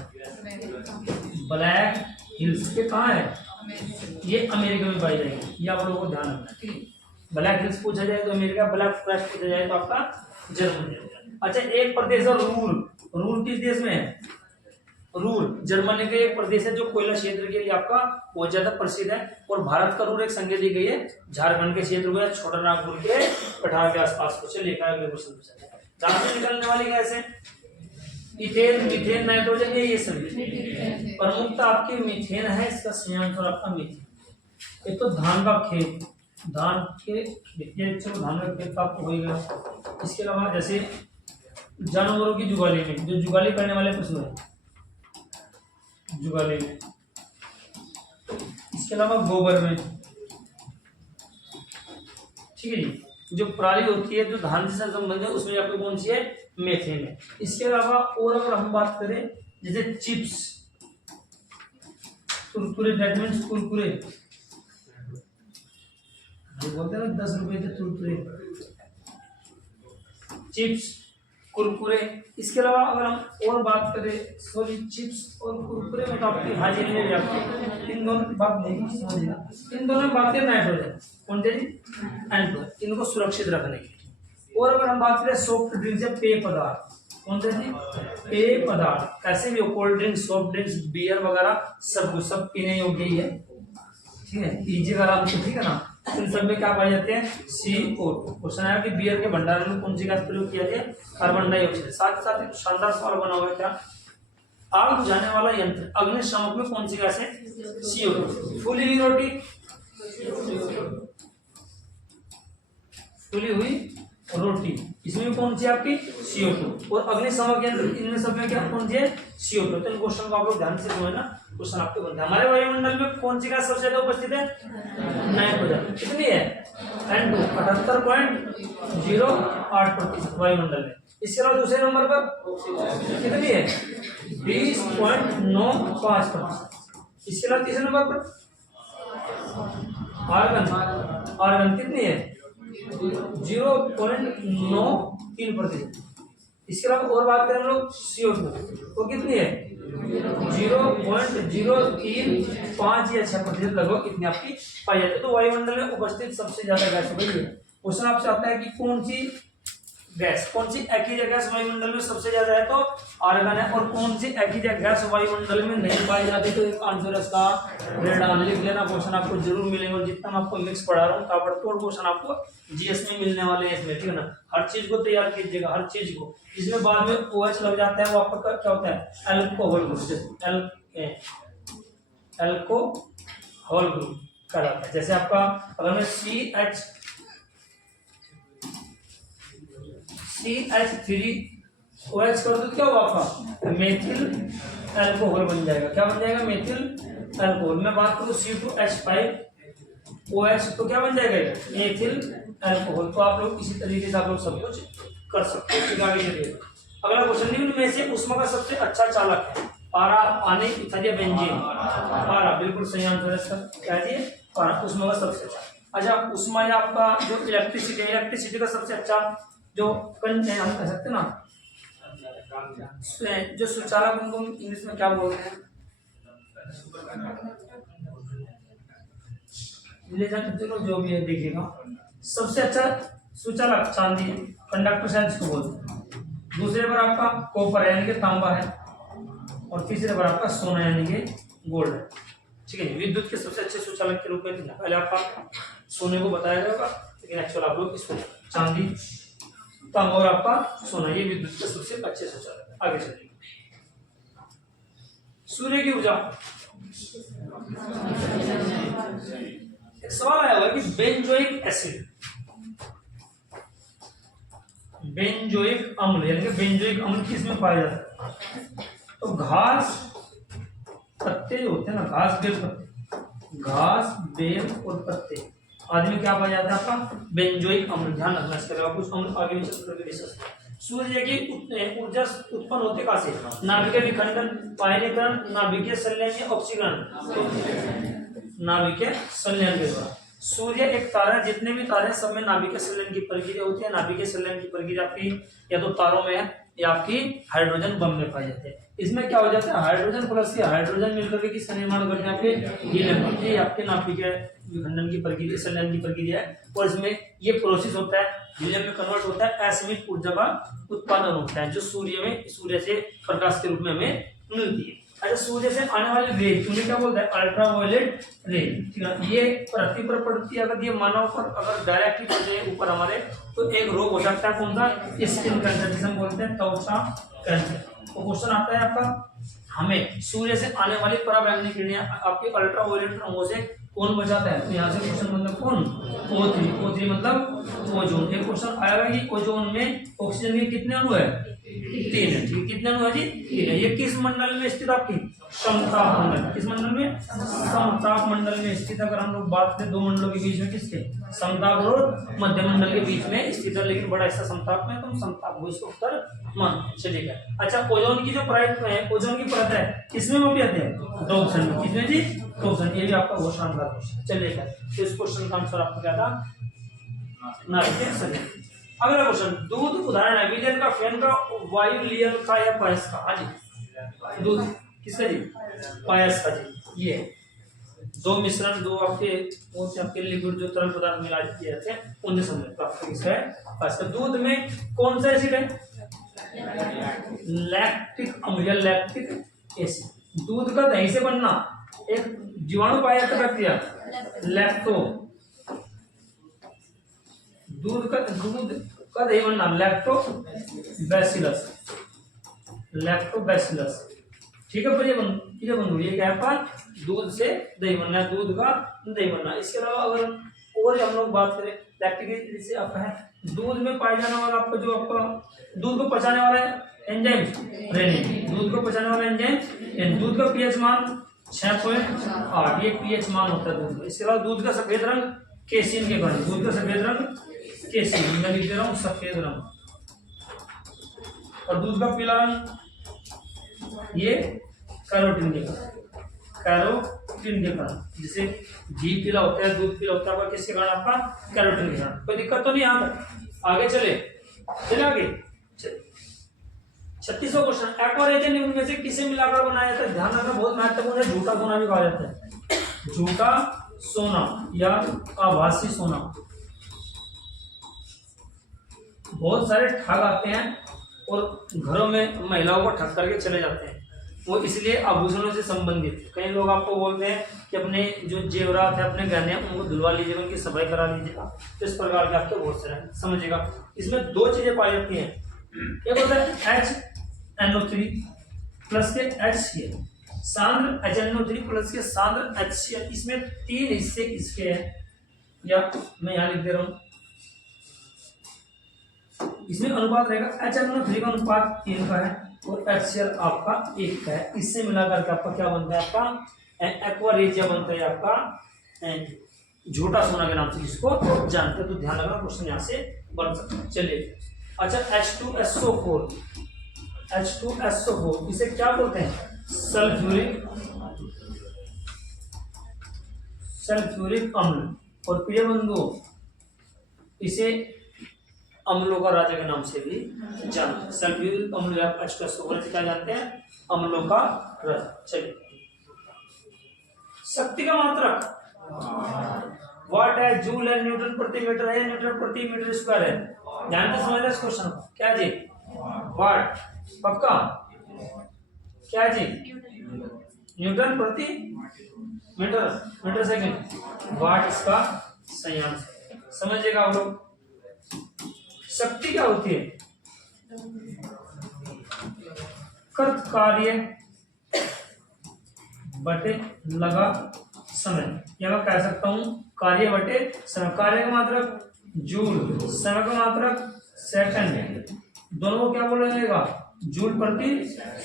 ब्लैक हिल्स के कहाँ है? ये अमेरिका में पाई जाएगी, ये आप लोगों को ध्यान रखना है, ठीक है। ब्लैक हिल्स पूछा जाए तो अमेरिका, ब्लैक फॉरेस्ट पूछा जाए तो आपका जर्मनी। अच्छा, एक प्रदेश है रूर किस देश में है? रूर जर्मनी का एक प्रदेश है जो कोयला क्षेत्र के लिए आपका बहुत ज्यादा प्रसिद्ध है। और भारत का रूर एक संज्ञा दी गई है झारखंड के क्षेत्र को, छोटा नागपुर के पठार के आसपास को। चलिए अगले क्वेश्चन पूछा जाए। जहां से निकलने वाली गैस है इथेन, मीथेन, नाइट्रोजन, ये सभी। प्रमुखता आपकी मीथेन है, इसका सही आंसर आपका मीथेन। एक तो धान का खेत, धान के धान का खेत आपको हो गया। इसके अलावा जैसे जानवरों की जुगाली में, जो जुगाली करने वाले पशु है जुगाली में। इसके अलावा गोबर में, ठीक है जी। जो पराली होती है जो धान से संबंधित है उसमें आपको कौन सी है? मेथेन है। इसके अलावा और अगर हम बात करें जैसे chips, Kurkure, that means Kurkure, जो बोलते हैं ना 10 रुपए के कुरकुरे, चिप्स, कुरकुरे। इसके अलावा अगर हम और बात करें, सॉरी, चिप्स और कुरकुरे में तो आपकी हाजिर में आपकी इन दोनों की बात नहीं समझिएगा। इन दोनों में बात करें नाइट्रोजन, कौन सी? नाइट्रोजन, इनको सुरक्षित रखने के लिए। और अगर हम बात करें सॉफ्ट ड्रिंक्स या पेय पदार्थ, कौन से? पेय पदार्थ, कैसे भी हो, cold drinks, soft drinks, beer वगैरह सब पीने योग्य ही है, ठीक है, पीजिएगा आराम से, ठीक है ना। इन सब में क्या पाए जाते हैं? CO2। क्वेश्चन आया कि बियर के भंडारण में कौन सी गैस प्रयोग किया जाए? Carbon dioxide. साथ ही साथ एक शानदार सवाल बना हुआ है, क्या? आग बुझाने वाला यंत्र अग्निशामक में कौन सी गैस है? CO2। फूली हुई रोटी, फूली हुई रोटी, इसमें कौन सी आपकी? CO2। और अग्निशामक यंत्र, इनमें सब में क्या कौन सी है? CO2। तो इन क्वेश्चन को आप लोग ध्यान से समझना, क्वेश्चन आपके बनते हैं। हमारे वायुमंडल में कौन सी गैस सबसे ज्यादा उपस्थित है? नाइट्रोजन। कितनी है? N2 78.08% वायुमंडल में। इसके अलावा दूसरे नंबर पर कितनी है? 20.95%। इसके अलावा तीसरे नंबर पर आर्गन कितनी है? 0.93%। इसके अलावा और बात करें हम लोग CO2 वो कितनी है 0.035 या 6% लगभग इतनी आपकी पाई जाती है। तो वायुमंडल में उपस्थित सबसे ज्यादा गैस वही है। क्वेश्चन आपसे आता है कि कौन सी एक्टिव गैस वायुमंडल में सबसे ज्यादा है, तो आर्गन है। और कौन सी एक्टिव गैस वायुमंडल में नहीं पाई जाती, तो एक आंसर इसका रेडान। लिख लेना, क्वेश्चन आपको जरूर मिलेंगे। और जितना मैं आपको मिक्स पढ़ा रहा हूँ ताबड़तोड़ क्वेश्चन आपको जीएस में मिलने वाले हैं इसमें, ठीक है ना। हर चीज को तैयार कीजिएगा, हर चीज को। इसमें बाद में OH लग जाता है, वो आपका क्या होता है अल्कोहल ग्रुप कहलाता है। जैसे आपका अगर मैं CH3OH कर दूं क्या होगा आपका मेथिल अल्कोहल बन जाएगा। क्या बन जाएगा मेथिल अल्कोहल। मैं बात करूं C2H5OH तो क्या बन जाएगा मेथिल अल्कोहल। तो आप लोग इसी तरीके से आप लोग सब कुछ कर सकते हैं। आगे चलिए अगला क्वेश्चन, निम्न में से ऊष्मा का सबसे अच्छा चालक है पारा, पानी, इथर, बेंजीन। पारा बिल्कुल सही आंसर है इसका। क्या है ये पारा ऊष्मा का सबसे अच्छा। अच्छा ऊष्मा या आपका जो इलेक्ट्रिसिटी का सबसे अच्छा जो हम कह सकते हैं ना जो सुचालक, उनको इंग्लिश में क्या बोलते हैं जो भी है देखिएगा। सबसे अच्छा सुचालक चांदी कंडक्टर साइंस को बोलते हैं। दूसरे पर आपका कॉपर यानी कि तांबा है। और तीसरे पर आपका सोना यानी कि गोल्ड है। ठीक है, विद्युत के सबसे अच्छे सुचालक के रूप में पहले आपका सोने को बताया जाएगा, लेकिन एक्चुअल आप लोग इसको चांदी, तांबा और आपका सोना ये विद्युत के सबसे अच्छे सुचालक। आगे चलिए सूर्य की ऊर्जा। एक सवाल आया हुआ है कि बेंजोइक एसिड, बेंजोइक अम्ल यानी कि बेंजोइक अम्ल किसमें पाया जाता है। तो घास पत्ते जो होते हैं ना, घास बेल और पत्ते आदि में क्या पाया जाता है आपका बेंजोइक अम्ल। ध्यान रखना। इसके अलावा कुछ अम्ल आगे भी चल करके डिस्कस। सूर्य की ऊर्जा उत्पन्न होते कहां से, नाभिकीय विखंडन, पायनीकरण, नाभिकीय संलयन या ऑक्सीकरण। नाभिकीय संलयन के द्वारा। सूर्य एक तारा है, जितने भी तारे हैं सब में नाभिकीय संलयन की प्रक्रिया होती है। नाभिकीय संलयन की प्रक्रिया आपकी या तो तारों में है या आपकी हाइड्रोजन बम में पाए जाते हैं। इसमें क्या हो जाता है हाइड्रोजन प्लस या हाइड्रोजन मिलकर के किसका निर्माण करते हैं आपके हीलियम। ये आपके नाभिकीय विखंडन की प्रक्रिया, संलयन की प्रक्रिया है। और इसमें ये प्रोसेस होता है, हीलियम में कन्वर्ट होता है, असीमित ऊर्जा का उत्पादन होता है जो सूर्य से प्रकाश के रूप में हमें मिलती है। अच्छा सूर्य से आने वाली रे तुम्हें क्या बोलता है अल्ट्रावायलेट रे। ठीक है, ये पृथ्वी पर पड़ती है। अगर ये मानव पर अगर डायरेक्टली पड़ जाए ऊपर हमारे, तो एक रोग हो सकता है कौन सा स्किन कैंसर, जिसे हम बोलते हैं त्वचा कैंसर। तो क्वेश्चन आता है आपका हमें सूर्य से आने वाली पराबैंगनी किरणें आपके अल्ट्रावायलेट रंगों से कौन बचाता है। तो यहाँ से क्वेश्चन मतलब कौन O3 मतलब ओजोन। एक क्वेश्चन आएगा कि ओजोन में ऑक्सीजन के कितने अणु है 3 है। ठीक कितने अणु है जी 3 है। ये किस मंडल में स्थित आपकी समताप मंडल। किस मंडल में समताप मंडल में स्थित। अगर हम लोग बात करें दो मंडलों के बीच में किसके समताप और मध्य मंडल के बीच में स्थित है, लेकिन बड़ा हिस्सा समताप में, तो समताप को इसको उत्तर मान चलिएगा। अच्छा ओजोन की जो परत है, ओजोन की परत है किसमें वो भी आते हैं 2 ऑप्शन में। किसमें जी 2 ऑप्शन। ये भी आपका बहुत शानदार क्वेश्चन चलिएगा। तो इस क्वेश्चन का आंसर आपको क्या था नाभिकीय संलयन। अगला क्वेश्चन दूध उदाहरण है विलियन का, फैन का, वायु लियन का या पायस का। हाँ जी दूध किसका जी पायस का जी। ये दो मिश्रण दो आपके लिक्विड जो तरल पदार्थ मिला दिए जाते हैं उनसे सम्मिलित तो आपका किसका है पायस का। दूध में कौन सा एसिड है लैक्टिक अम्ल या लैक्टिक एसिड। दूध का दही से बनना एक जीवाणु पाया जाता बैक्टीरिया लैक्टो। दूध का दही बनना लैक्टोबैसिलस। ठीक है ये बंधु ये क्या है दूध से दही बनना, दूध का दही बनना। इसके अलावा अगर और हम लोग बात करें लैक्टिक एसिड से आपका है दूध में पाया जाने वाला आपका जो आपका दूध को पचाने वाला एंजाइम रेनिन। दूध को पचाने वाला एंजाइम। दूध का पीएच मान 6.8 ये पीएच मान होता है दूध का। इसके अलावा दूध का सफेद रंग केसिन के कारण, दूध का सफेद रंग केसिन मैं लिख दे रहा हूँ सफेद रंग। और दूध का पीला रंग ये कैरोटीन के कारण, कैरोटीन के कारण, जैसे घी पीला होता है, दूध पीला होता है, आपका किसके कारण? आपका कैरोटीन के कारण। कोई दिक्कत तो नहीं? यहाँ तक आगे चले आगे। 36वां क्वेश्चन, एक्वा रेजन निम्न में से किसे मिलाकर बनाया जाता है? ध्यान रखना, बहुत महत्वपूर्ण है। झूठा सोना भी कहा जाता है, झूठा सोना या आभासी सोना। बहुत सारे ठग आते हैं और घरों में महिलाओं को ठग करके चले जाते हैं, वो इसलिए आभूषणों से संबंधित। कई लोग आपको बोलते हैं कि अपने जो जेवरात है, अपने गहने हैं, उनको धुलवा लीजिएगा, उनकी सफाई करा लीजिएगा। तो इस प्रकार के आपके बहुत सारे हैं, समझिएगा। इसमें दो चीजें पाई जाती हैं, एक होता है HNO3 प्लस के HCl, सांद्र HNO3 प्लस के सांद्र HCl। इसमें 3 हिस्से किसके हैं? या मैं यहाँ लिख दे रहा हूँ, इसमें अनुपात रहेगा HNO3 का अनुपात 3 का है और HCl आपका 1 का है। इससे मिलाकर के आपका क्या बनता है? आपका एक्वा रेजिया बनता है, आपका झूठा सोना के नाम से जिसको जानते हैं। तो ध्यान रखना, क्वेश्चन यहाँ से बन सकता है। चलिए, अच्छा, H2SO4 इसे क्या बोलते हैं? सल्फ्यूरिक अम्ल। और प्रिय बंधु, इसे अम्लों का राजा के नाम से भी जानते हैं। सल्फ्यूरिक अम्ल या H2SO4 से क्या जानते हैं? अम्लों का राजा। चलिए, शक्ति का मात्रक वाट है, जूल है, न्यूटन प्रति मीटर है, न्यूटन प्रति मीटर स्क्वायर है? ध्यान से समझना इस क्वेश्चन को। क्या जी? वाट, पक्का? क्या जी? न्यूटन प्रति मीटर सेकंड, वाट इसका संयांश। समझिएगा आप लोग। शक्ति क्या होती है? कृत कार्य बटे लगा समय, या मैं कह सकता हूं कार्य बटे समय। कार्य का मात्रक जूल, समय का मात्रक सेकंड, दोनों को क्या बोला जाएगा? जूल प्रति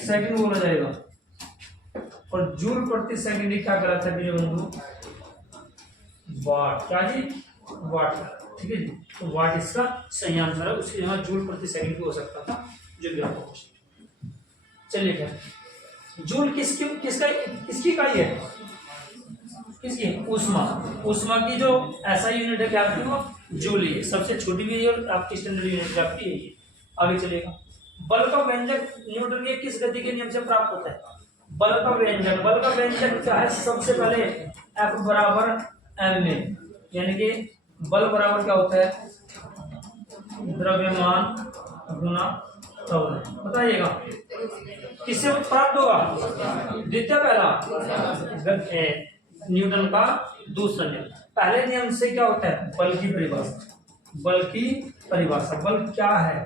सेकंड बोला जाएगा। और जूल प्रति सेकंड ही क्या कहलाता है मेरे बंधु? वाट। क्या जी? वाट। ठीक है जी। तो वाट इसका संयांश है, उसकी जगह जूल प्रति सेकंड भी हो सकता था, जो भी आपको क्वेश्चन। चलिए, क्या जूल किसकी इकाई है? किसकी? ऊष्मा की जो ऐसा यूनिट है क्या आपकी? वो जूल ही है। सबसे छोटी भी और आपकी स्टैंडर्ड यूनिट आपकी यही है। आगे चलेगा। बल का व्यंजक न्यूटन के किस गति के नियम से प्राप्त होता है? बल का व्यंजक क्या है? सबसे पहले F बराबर ma, यानी कि बल बराबर क्या होता है? द्रव्यमान गुना त्वरण। बताइएगा किससे प्राप्त होगा? द्वितीय पहला न्यूटन का दूसरा नियम। पहले नियम से क्या होता है? बल की परिभाषा। बल क्या है?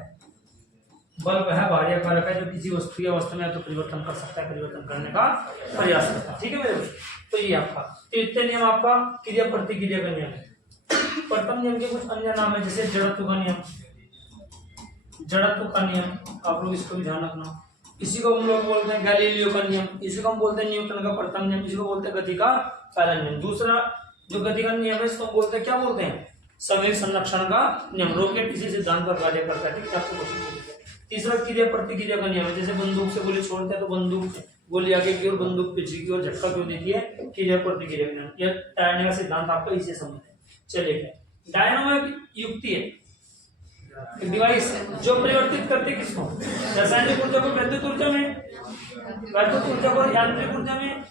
बल वह बाह्य कारक है जो किसी वस्तु या अवस्था में तो परिवर्तन कर सकता है, परिवर्तन करने का प्रयास करता है। ठीक है मेरे दोस्त? तो ये आपका तृतीय नियम आपका क्रिया प्रतिक्रिया का नियम है। प्रथम नियम के कुछ अन्य नाम है, जैसे जड़त्व का नियम, आप लोग इसको भी ध्यान रखना। इसी को हम लोग बोलते हैं गैलीलियो का नियम, इसी को हम बोलते हैं न्यूटन का प्रथम नियम, इसी को बोलते हैं गति का पहला नियम। दूसरा जो गति का नियम है इसको बोलते हैं, क्या बोलते हैं? संवेग संरक्षण का नियम। रॉकेट इसी सिद्धांत पर कार्य करता है। ठीक है? तीसरा क्रिया प्रतिक्रिया का नियम है, जैसे बंदूक से गोली छोड़ते हैं तो बंदूक गोली आगे की ओर, बंदूक पीछे की ओर झटका क्यों देती है? क्रिया प्रतिक्रिया का नियम। यह तैरने का सिद्धांत आपका इसे संबंध है। चलिए, डायनामो एक युक्ति है, एक डिवाइस है जो परिवर्तित करते किसको? रासायनिक ऊर्जा को वैद्युत ऊर्जा में, वैद्युत ऊर्जा को यांत्रिक ऊर्जा में,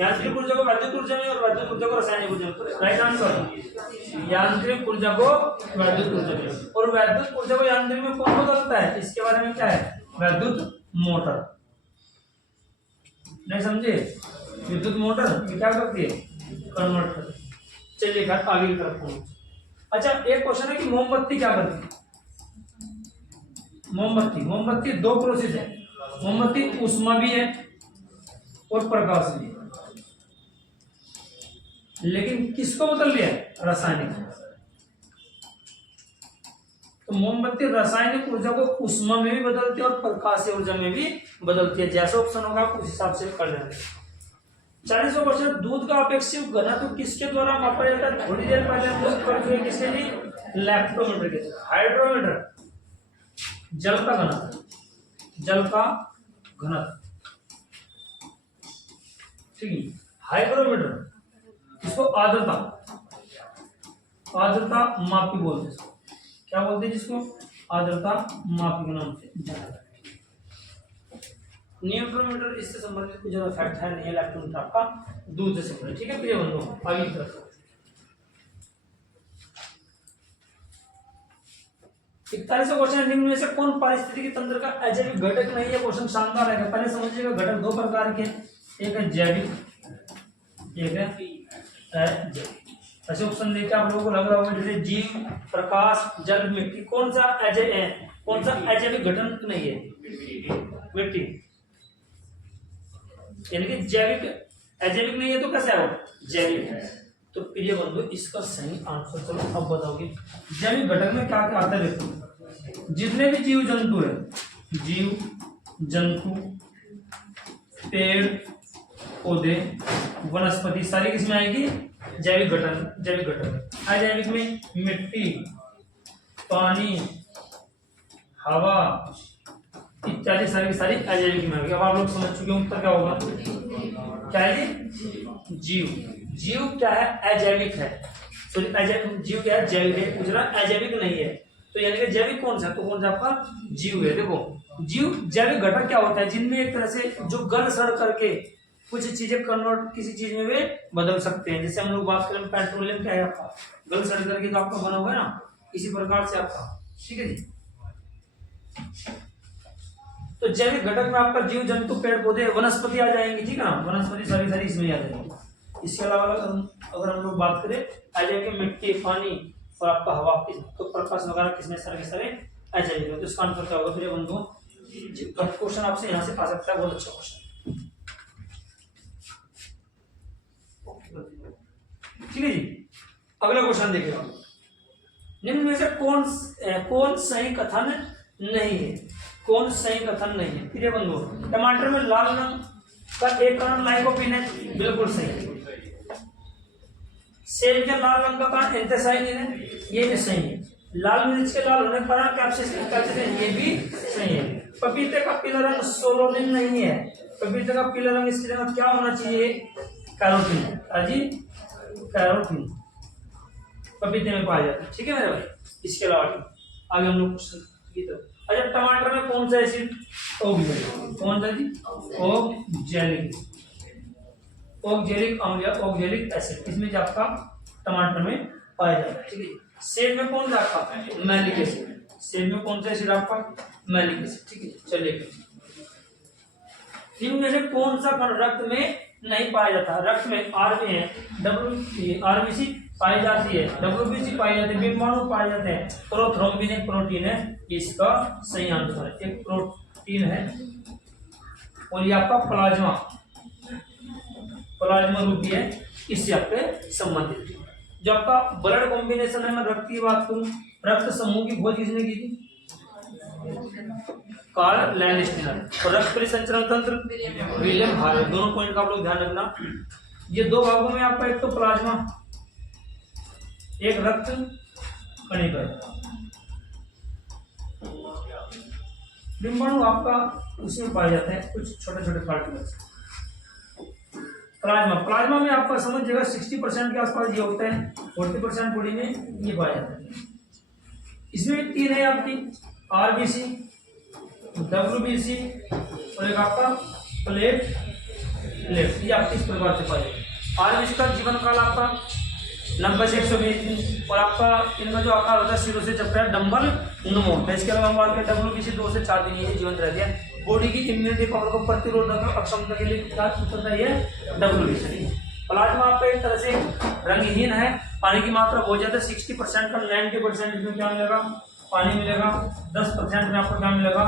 यांत्रिक ऊर्जा को वैद्युत ऊर्जा में, और वैद्युत ऊर्जा को रासायनिक ऊर्जा में। राइट आंसर, यांत्रिक ऊर्जा को वैद्युत ऊर्जा में। और वैद्युत ऊर्जा को यांत्रिक में कौन बदलता है? इसके बारे में क्या है? वैद्युत मोटर। नहीं समझे? विद्युत मोटर क्या करती है? कन्वर्ट करती है। चलिए आगे की तरफ पहुंचे। अच्छा, एक क्वेश्चन है कि मोमबत्ती क्या करती है? मोमबत्ती दो प्रोसेस है। मोमबत्ती ऊष्मा भी है और प्रकाश भी है, लेकिन किसको बदल लिया? रासायनिक। तो मोमबत्ती रासायनिक ऊर्जा को ऊष्मा में भी बदलती है और प्रकाशीय ऊर्जा में भी बदलती है। जैसा ऑप्शन होगा आप उस हिसाब से कर लेंगे। 40वां क्वेश्चन, दूध का अपेक्षित घनत्व किसके द्वारा मापा जाता है? थोड़ी देर पहले हम लोग कर चुके, किसके लिए? लैक्टोमीटर के। हाइड्रोमीटर जल का घनत्व, ठीक है। हाइग्रोमीटर, इसको आर्द्रता मापी बोलते हैं। क्या बोलते हैं जिसको? आर्द्रता मापी के नाम से जाना जाता है। न्यूट्रोमीटर इससे संबंधित कुछ ज्यादा फैक्ट है नहीं, इलेक्ट्रोमीटर आपका दूर से संबंधित। ठीक है प्रिय बंधुओं, आगे की तरफ 41वां क्वेश्चन, निम्न में से कौन पारिस्थितिकी तंत्र का अजैविक घटक नहीं है? क्वेश्चन शानदार है। पहले समझिएगा, घटक दो प्रकार के, एक है जैविक, एक है अजैविक। ऐसे ऑप्शन देखिए आप लोगों को लग रहा होगा जैसे जीव, प्रकाश, जल, मिट्टी। कौन सा अजैविक घटक नहीं है? मिट्टी। यानी कि जैविक, अजैविक नहीं है तो कैसा है वो? जैविक है। तो प्रिय बंधु इसका सही आंसर चलो अब बताओगे। जैविक घटक में क्या क्या आता है? देखो, जितने भी जीव जंतु है, जीव जंतु, पेड़ पौधे, वनस्पति, सारी किसमें आएगी? जैविक घटक। अजैविक में मिट्टी, पानी, हवा इत्यादि सारी अजैविक में आएगी। अब आप लोग समझ चुके हैं उत्तर क्या होगा? क्या है जी? जीव क्या है? अजैविक है। जीव क्या है? जैविक है। गुजरा अजैविक नहीं है। तो यानी कि जैविक कौन सा? तो कौन सा आपका? जीव है। देखो, जीव जैविक घटक क्या होता है? जिनमें एक तरह से जो गल सड़ करके कुछ चीजें कन्वर्ट किसी चीज में वे बदल सकते हैं। जैसे हम लोग बात करें पेट्रोलियम, क्या है आपका? गल सड़ करके तो आपका बना हुआ है ना, इसी प्रकार से आपका। ठीक है जी। तो जैविक घटक में आपका जीव जंतु, पेड़ पौधे, वनस्पति आ जाएंगे। ठीक है ना, वनस्पति सारी इसमें आ जाएंगी। इसके अलावा अगर हम लोग बात करें अजैविक, मिट्टी, पानी और आपका हवा, तो प्रकाश वगैरह किसमें? सारे अजैविक है। तो इसका आंसर क्या होगा? तो बंधुओं क्वेश्चन आपसे यहाँ से आ सकता है, बहुत अच्छा क्वेश्चन। ठीक है जी। अगला क्वेश्चन देखिएगा, निम्न में से कौन सही कथन नहीं है? कौन सही कथन नहीं है? प्रिय बंधुओं, टमाटर में लाल रंग का एक कारण लाइकोपीन है, बिल्कुल सही है। सेब के लाल रंग का कारण एंथोसायनिन है, ये भी सही है। लाल मिर्च के लाल होने का कारण कैप्साइसिन, ये भी सही है। पपीते का पीला रंग सोलोनिन नहीं है। पपीते का पीला रंग इसकी जगह क्या होना चाहिए? कैरोटीन। अजी कैरोटीन पपीते में पाया जाता है। ठीक है मेरे भाई। इसके अलावा आगे हम लोग क्वेश्चन की तरफ। अच्छा, टमाटर में कौन सा एसिड? ऑक्जेलिक। कौन सा जी? ऑक्जेलिक अम्ल या ऑक्जेलिक एसिड, इसमें जो आपका टमाटर में पाया जाता है। ठीक है। सेब में कौन सा आपका? Malic acid. सेब में कौन सा एसिड आपका? Malic acid. ठीक है, चलिए। इनमें से कौन सा कण रक्त में नहीं पाया जाता? रक्त में आरबी है, आरबीसी पाई जाती है, डब्ल्यूबीसी पाई जाती है, बीमाणु पाए जाते हैं, प्रोथ्रोम्बिन एक प्रोटीन है। इसका सही आंसर है, एक प्रोटीन है। और ये आपका प्लाज्मा रूपी है, इससे आपके संबंधित। जो आपका ब्लड कॉम्बिनेशन है, मैं रक्त की बात करूं, रक्त समूह की खोज किसने की थी? Karl Landsteiner. और रक्त परिसंचरण तंत्र विलियम हार्वे। दोनों पॉइंट का आप लोग ध्यान रखना। ये दो भागों में आपका एक तो प्लाज्मा, एक रक्त कणिका। डिम्बाणु आपका उसमें पाए जाते हैं, कुछ छोटे छोटे पार्टिकल्स। प्लाज्मा में आपका समझिएगा 60% के आसपास ये होता है, 40% बॉडी में ये पाया जाता है। इसमें तीन है आपकी, आरबीसी, डब्ल्यूबीसी और एक आपका प्लेटलेट। ये आपकी इस प्रकार से पाए जाते हैं। आरबीसी का जीवन काल आपका 90 से 120 दिन, और आपका इनका जो आकार होता है सिरों से चपटा डंबल नुमा होता है। इसके अलावा हम बात करें डब्ल्यूबीसी 2 से 4 दिन ये जीवंत रहती है। बॉडी की इम्यूनिटी पावर को प्रतिरोधक अक्षमता के लिए क्या होता है? डब्ल्यूबीसी। प्लाज्मा आपका एक तरह से रंगहीन है, पानी की मात्रा बहुत ज्यादा, 60% का 90% इसमें क्या मिलेगा? पानी मिलेगा। 10% में आपको क्या मिलेगा?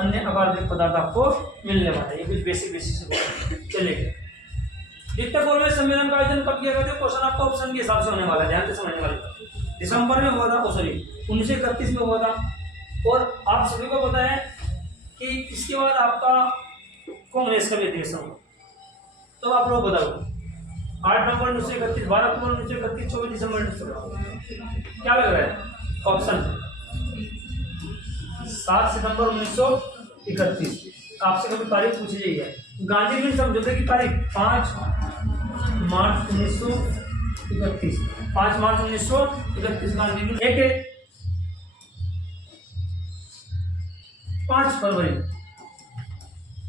अन्य अकार्बनिक पदार्थ आपको मिलने वाला है। ये कुछ बेसिक चलिए। द्वितीय गोलमेज सम्मेलन का आयोजन कब किया गया था? क्वेश्चन आपका ऑप्शन के हिसाब से होने वाला है, ध्यान से समझने वाले। दिसंबर में हुआ था, 1931 में हुआ था। और आप सभी को पता है कि इसके बाद आपका कांग्रेस का भी अधिवेशन हुआ। तो आप लोग बताओ, 8 नवंबर 1931, 12 अक्टूबर 1931, 24 दिसंबर 1931, क्या लग रहा है ऑप्शन? 7 सितंबर 1931। आपसे कभी तारीख पूछी जाएगी। गांधी मिल समझौते की तारीख 5 मार्च 1931, 5 मार्च 1931 गांधी जी। एक 5 फरवरी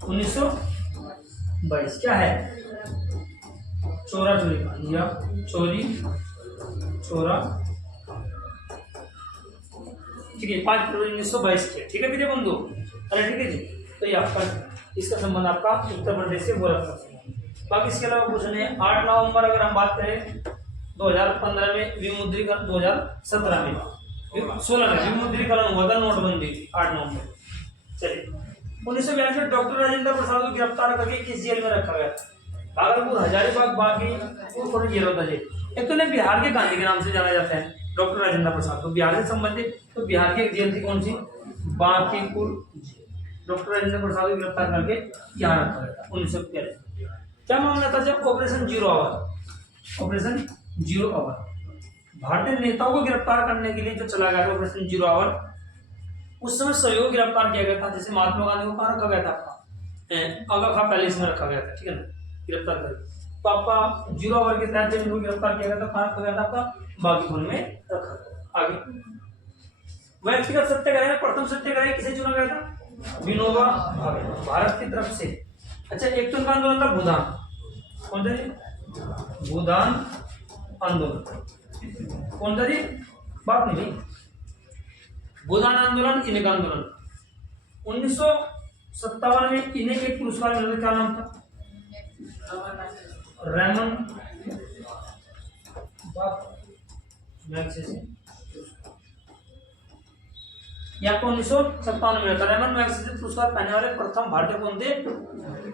1922 क्या है? चोरा चोरी का या चोरी चोरा, ठीक है, 5 फरवरी 1922 के, ठीक है मेरे बंधु। अरे ठीक है जी, तो ये आपका इसका संबंध आपका उत्तर प्रदेश से गोरखपुर से। बाकी इसके अलावा पूछने 8 नवंबर अगर हम बात करें 2015 में विमुद्रीकरण, 2017 में 16 में विमुद्रीकरण हुआ था, नोटबंदी 8 नवंबर। चलिए 1942 में डॉक्टर राजेंद्र प्रसाद को गिरफ्तार करके किस जेल में रखा गया? भागलपुर, हजारीबाग, बागी, थोड़ी जेल होता है। एक तो नहीं, बिहार के गांधी के नाम से जाना जाता है डॉक्टर राजेंद्र प्रसाद, तो बिहार से संबंधित, तो बिहार की एक जेल थी कौन सी? बांकीपुर। डॉक्टर राजेंद्र प्रसाद को गिरफ्तार करके यहाँ रखा गया था 1943। क्या मामला था? जब operation zero hour, operation zero hour भारतीय नेताओं को गिरफ्तार करने के लिए जो चला गया था ऑपरेशन जीरो आवर, उस समय सभी को गिरफ्तार किया गया था। जैसे महात्मा गांधी को कहाँ रखा गया था? आपका आगा खां पैलेस में रखा गया था, ठीक है ना, गिरफ्तार करके। तो आपका जीरो आवर के तहत जब इनको गिरफ्तार किया गया था, कहाँ रखा गया था? आपका बागीपुर में रखा गया। आगे व्यक्तिगत सत्याग्रह में प्रथम सत्याग्रही किसे चुना गया था? विनोबा भावे, भारत की तरफ से। अच्छा, एक तो उनका आंदोलन था भूदान, कौन था जी? भूदान आंदोलन, कौन था जी? बात नहीं, भूदान आंदोलन, इनका आंदोलन। 1957 में इन्हें एक पुरस्कार मिला, क्या नाम था? रेमन मैग्सेसे, या 1957 में मिला था। रेमन मैग्सेसे पुरस्कार पाने वाले प्रथम भारतीय कौन थे?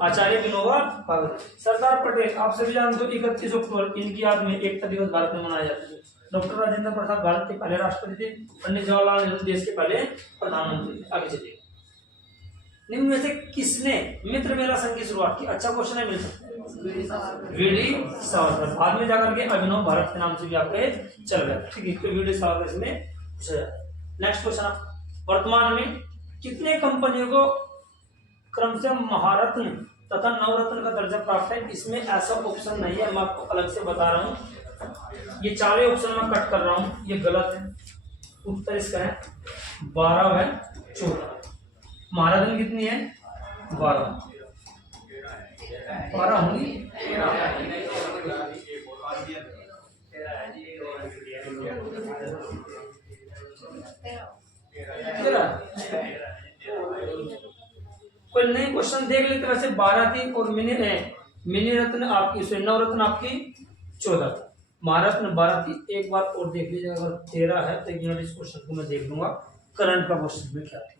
आचार्य विनोबा भावे। सरदार पटेल, आप सभी जानते हो 31 अक्टूबर इनकी याद में एकता दिवस भारत में मनाया जाता है। डॉक्टर राजेंद्र प्रसाद भारत के पहले राष्ट्रपति थे, पंडित जवाहरलाल नेहरू देश के पहले प्रधानमंत्री थे। आगे चलिए, निम्न में से किसने मित्र मेला संघ की शुरुआत की? अच्छा क्वेश्चन है, मिल सकता है। वीडी सावरकर, बाद में जाकर के अभिनव भारत के नाम से भी आपके चल गया, ठीक है, तो वीडी सावरकर इसमें। नेक्स्ट क्वेश्चन, वर्तमान में कितने कंपनियों को क्रमशः महारत्न तथा नवरत्न का दर्जा प्राप्त है? इसमें ऐसा ऑप्शन नहीं है, मैं आपको अलग से बता रहा हूँ। ये चारों ऑप्शन मैं कट कर रहा हूँ, ये गलत है। उत्तर इसका है 12 है 14। महारत्न कितनी है? 12 होंगी। कोई नई क्वेश्चन देख लेते। वैसे 12 थी और मिनी रत्न आपकी, नवरत्न आपकी 14 थी, महारत्न 12 थी। एक बार और देख लीजिए, अगर 13 है तो एक मिनट इस क्वेश्चन को मैं देख लूंगा करंट का क्वेश्चन में क्या थी।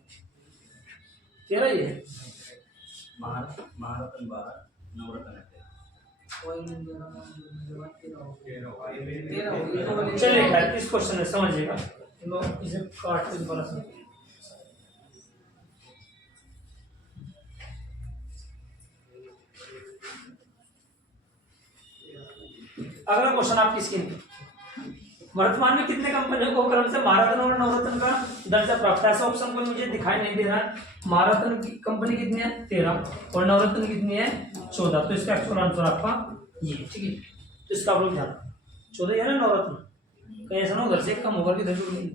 13 ही है, महारत्न 12, नवरत्न 13। चलिए इस क्वेश्चन में समझिएगा, तो इसे काट के दोबारा समझिए। अगला क्वेश्चन आपकी स्क्रीन पे, वर्तमान में कितने कंपनियों को क्रम से महारत्न और नवरत्न का दर्जा प्राप्त है? ऐसा ऑप्शन कोई मुझे दिखाई नहीं दे रहा है। महारत्न की कंपनी कितनी है? 13 और नवरत्न कितनी है? 14। तो इसका एक्चुअल आंसर आपका ये, ठीक है, तो इसका आप लोग ध्यान, 14 है ना नवरत्न, कहीं ऐसा ना उधर से कम होकर किधर जुड़ नहीं।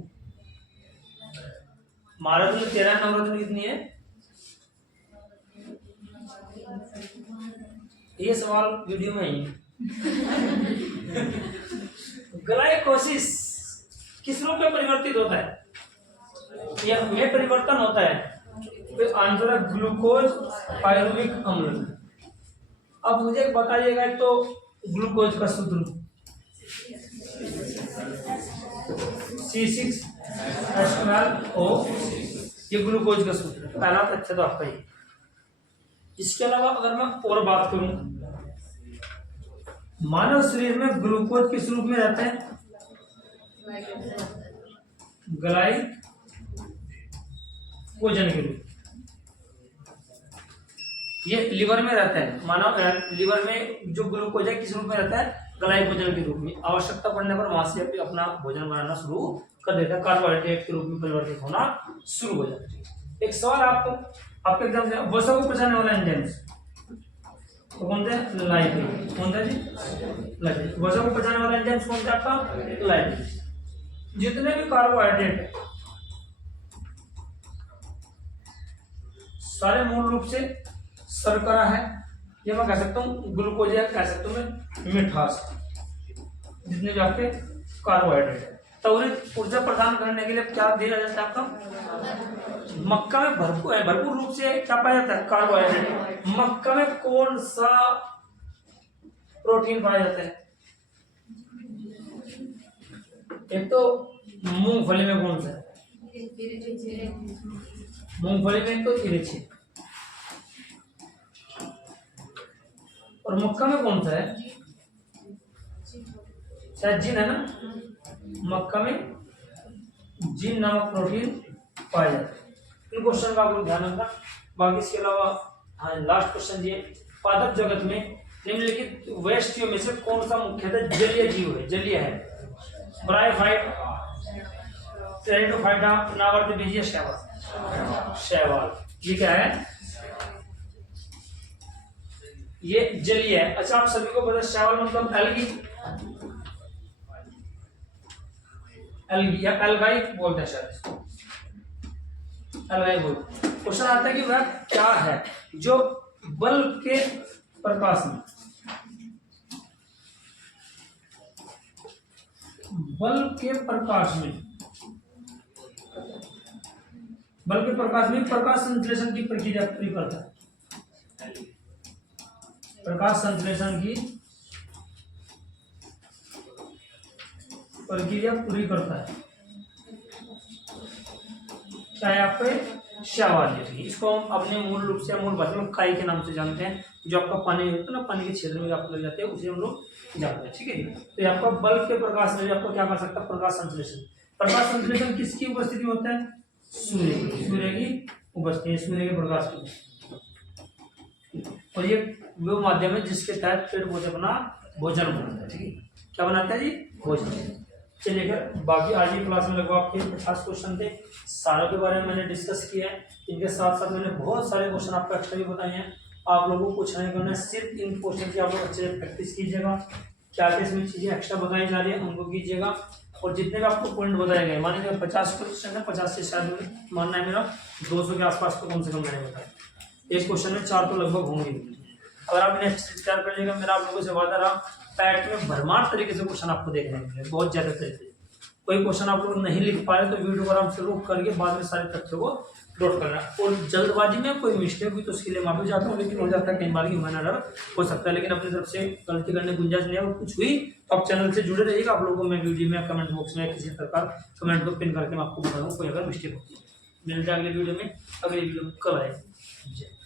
महारत्न 13, नवरत्न कितनी है? ये सवाल वीडियो में ही ग्लाइकोसिस किस रूप में परिवर्तित होता है? यह परिवर्तन होता है, तो आंसर है ग्लूकोज पायरुविक अम्ल। अब मुझे बताइएगा, तो ग्लूकोज का सूत्र C6H12O, ये ग्लूकोज का सूत्र है। पहला तथ्य तो आपका ही। इसके अलावा अगर मैं और बात करूं, मानव शरीर में ग्लूकोज किस रूप में रहता है? ग्लाइकोजन के रूप। ये लिवर में रहता है, मानव लिवर में जो ग्लूकोज है किस रूप में रहता है? ग्लाइकोजन के रूप में। आवश्यकता पड़ने पर वहां से अपना भोजन बनाना शुरू कर देता है, कार्बोहाइड्रेट के रूप में परिवर्तित होना शुरू हो जाता है। एक सवाल आपको आपके एग्जाम से, वसा को पचाने वाला एंजाइम तो कौन सा है? लाइपेज। कौन सा जी? लाइपेज। वजन को पचाने वाला एंजाइम कौन सा आपका? लाइपेज। जितने भी कार्बोहाइड्रेट है सारे मूल रूप से शर्करा है, ये मैं कह सकता हूँ ग्लूकोज है, कह सकता हूँ मैं मिठास। जितने भी आपके कार्बोहाइड्रेट है, त्वरित ऊर्जा प्रदान करने के लिए क्या दिया जाता है आपका? मक्का में भरपूर रूप से क्या पाया जाता है? कार्बोहाइड्रेट। मक्का में कौन सा प्रोटीन पाया जाता है? एक तो मूंगफली में कौन सा है? मूंगफली में तो इरेची, और मक्का में कौन सा है? शायद जिन है ना, मक्का में जिन नामक प्रोटीन पाया जाता है। इन क्वेश्चन का आप लोग ध्यान रखना। बाकी इसके अलावा हाँ लास्ट क्वेश्चन ये, पादप जगत में निम्नलिखित वयस्कों में से कौन सा मुख्यतः जलीय जीव है? जलीय है। ब्रायोफाइट, टेरिडोफाइटा, नावर्त बीजीय, शैवाल। शैवाल ये क्या है? ये जलीय है। अच्छा आप सभी को पता, शैवाल मतलब एल्गी, एल्गी या एल्गाई बोलते हैं शायद इसको, एल्गाई बोलते हैं। क्वेश्चन आता है कि वह क्या है जो बल्ब के प्रकाश में, बल्ब के प्रकाश में, बल्ब के प्रकाश में प्रकाश संश्लेषण की प्रक्रिया पूरी करता है। प्रकाश संश्लेषण की प्रक्रिया पूरी करता है। चाहे आपके शैवाल, इसको हम अपने मूल रूप से मूल भाषा में काई के नाम से जानते हैं। जो आपका पानी होता है ना, पानी के क्षेत्र में आपको लग जाते हैं, उसे हम लोग जानते हैं। ठीक है जी। तो ये आपका बल्ब के प्रकाश में आपको क्या कर सकता है? प्रकाश संश्लेषण। प्रकाश संश्लेषण किसकी उपस्थिति में होता है? सूर्य की। सूर्य की उपस्थिति, सूर्य के प्रकाश की। और ये वो माध्यम है जिसके तहत पेड़ पौधे अपना भोजन बनाता है। ठीक है, क्या बनाता है जी? भोजन। चलिए फिर बाकी आज की क्लास में लगभग आपके 50 क्वेश्चन थे, सारों के बारे में मैंने डिस्कस किया है। इनके साथ साथ मैंने बहुत सारे क्वेश्चन आपको एक्स्ट्रा भी बताए हैं। आप लोगों को कुछ नहीं करना है, सिर्फ इन क्वेश्चन की आप लोग अच्छे से प्रैक्टिस कीजिएगा। क्या क्या इसमें चीजें एक्स्ट्रा बताई जा रही है उनको कीजिएगा, और जितने भी आपको पॉइंट बताए गए, मान लीजिए 50 क्वेश्चन है, 50 से शायद मानना है मेरा 200 के आसपास तो कम से कम मैंने बताया। एक क्वेश्चन में 4 तो लगभग होंगे। अगर आप नेक्स्ट तैयार कर लीजिएगा, मेरा आप लोगों से वादा रहा, पैट में भरमार तरीके से क्वेश्चन आपको देखने मिलेंगे, बहुत ज्यादा तरीके से। कोई क्वेश्चन आप लोग नहीं लिख पा रहे तो वीडियो को आराम से रोक करके बाद में सारे तथ्यों को नोट करना। और जल्दबाजी में कोई मिस्टेक हुई तो उसके लिए माफी चाहता हूँ, लेकिन हो जाता है कई बार की ह्यूमन एरर हो सकता है, लेकिन अपनी तरफ से गलती करने की गुंजाइश नहीं है। कुछ हुई तो आप चैनल से जुड़े रहिएगा। आप लोगों को मैं वीडियो में कमेंट बॉक्स में किसी प्रकार कमेंट को पिन करके मैं आपको बता दूँ कोई अगर मिस्टेक होती है। मिलते हैं अगले वीडियो में। अगले वीडियो कल आएगी।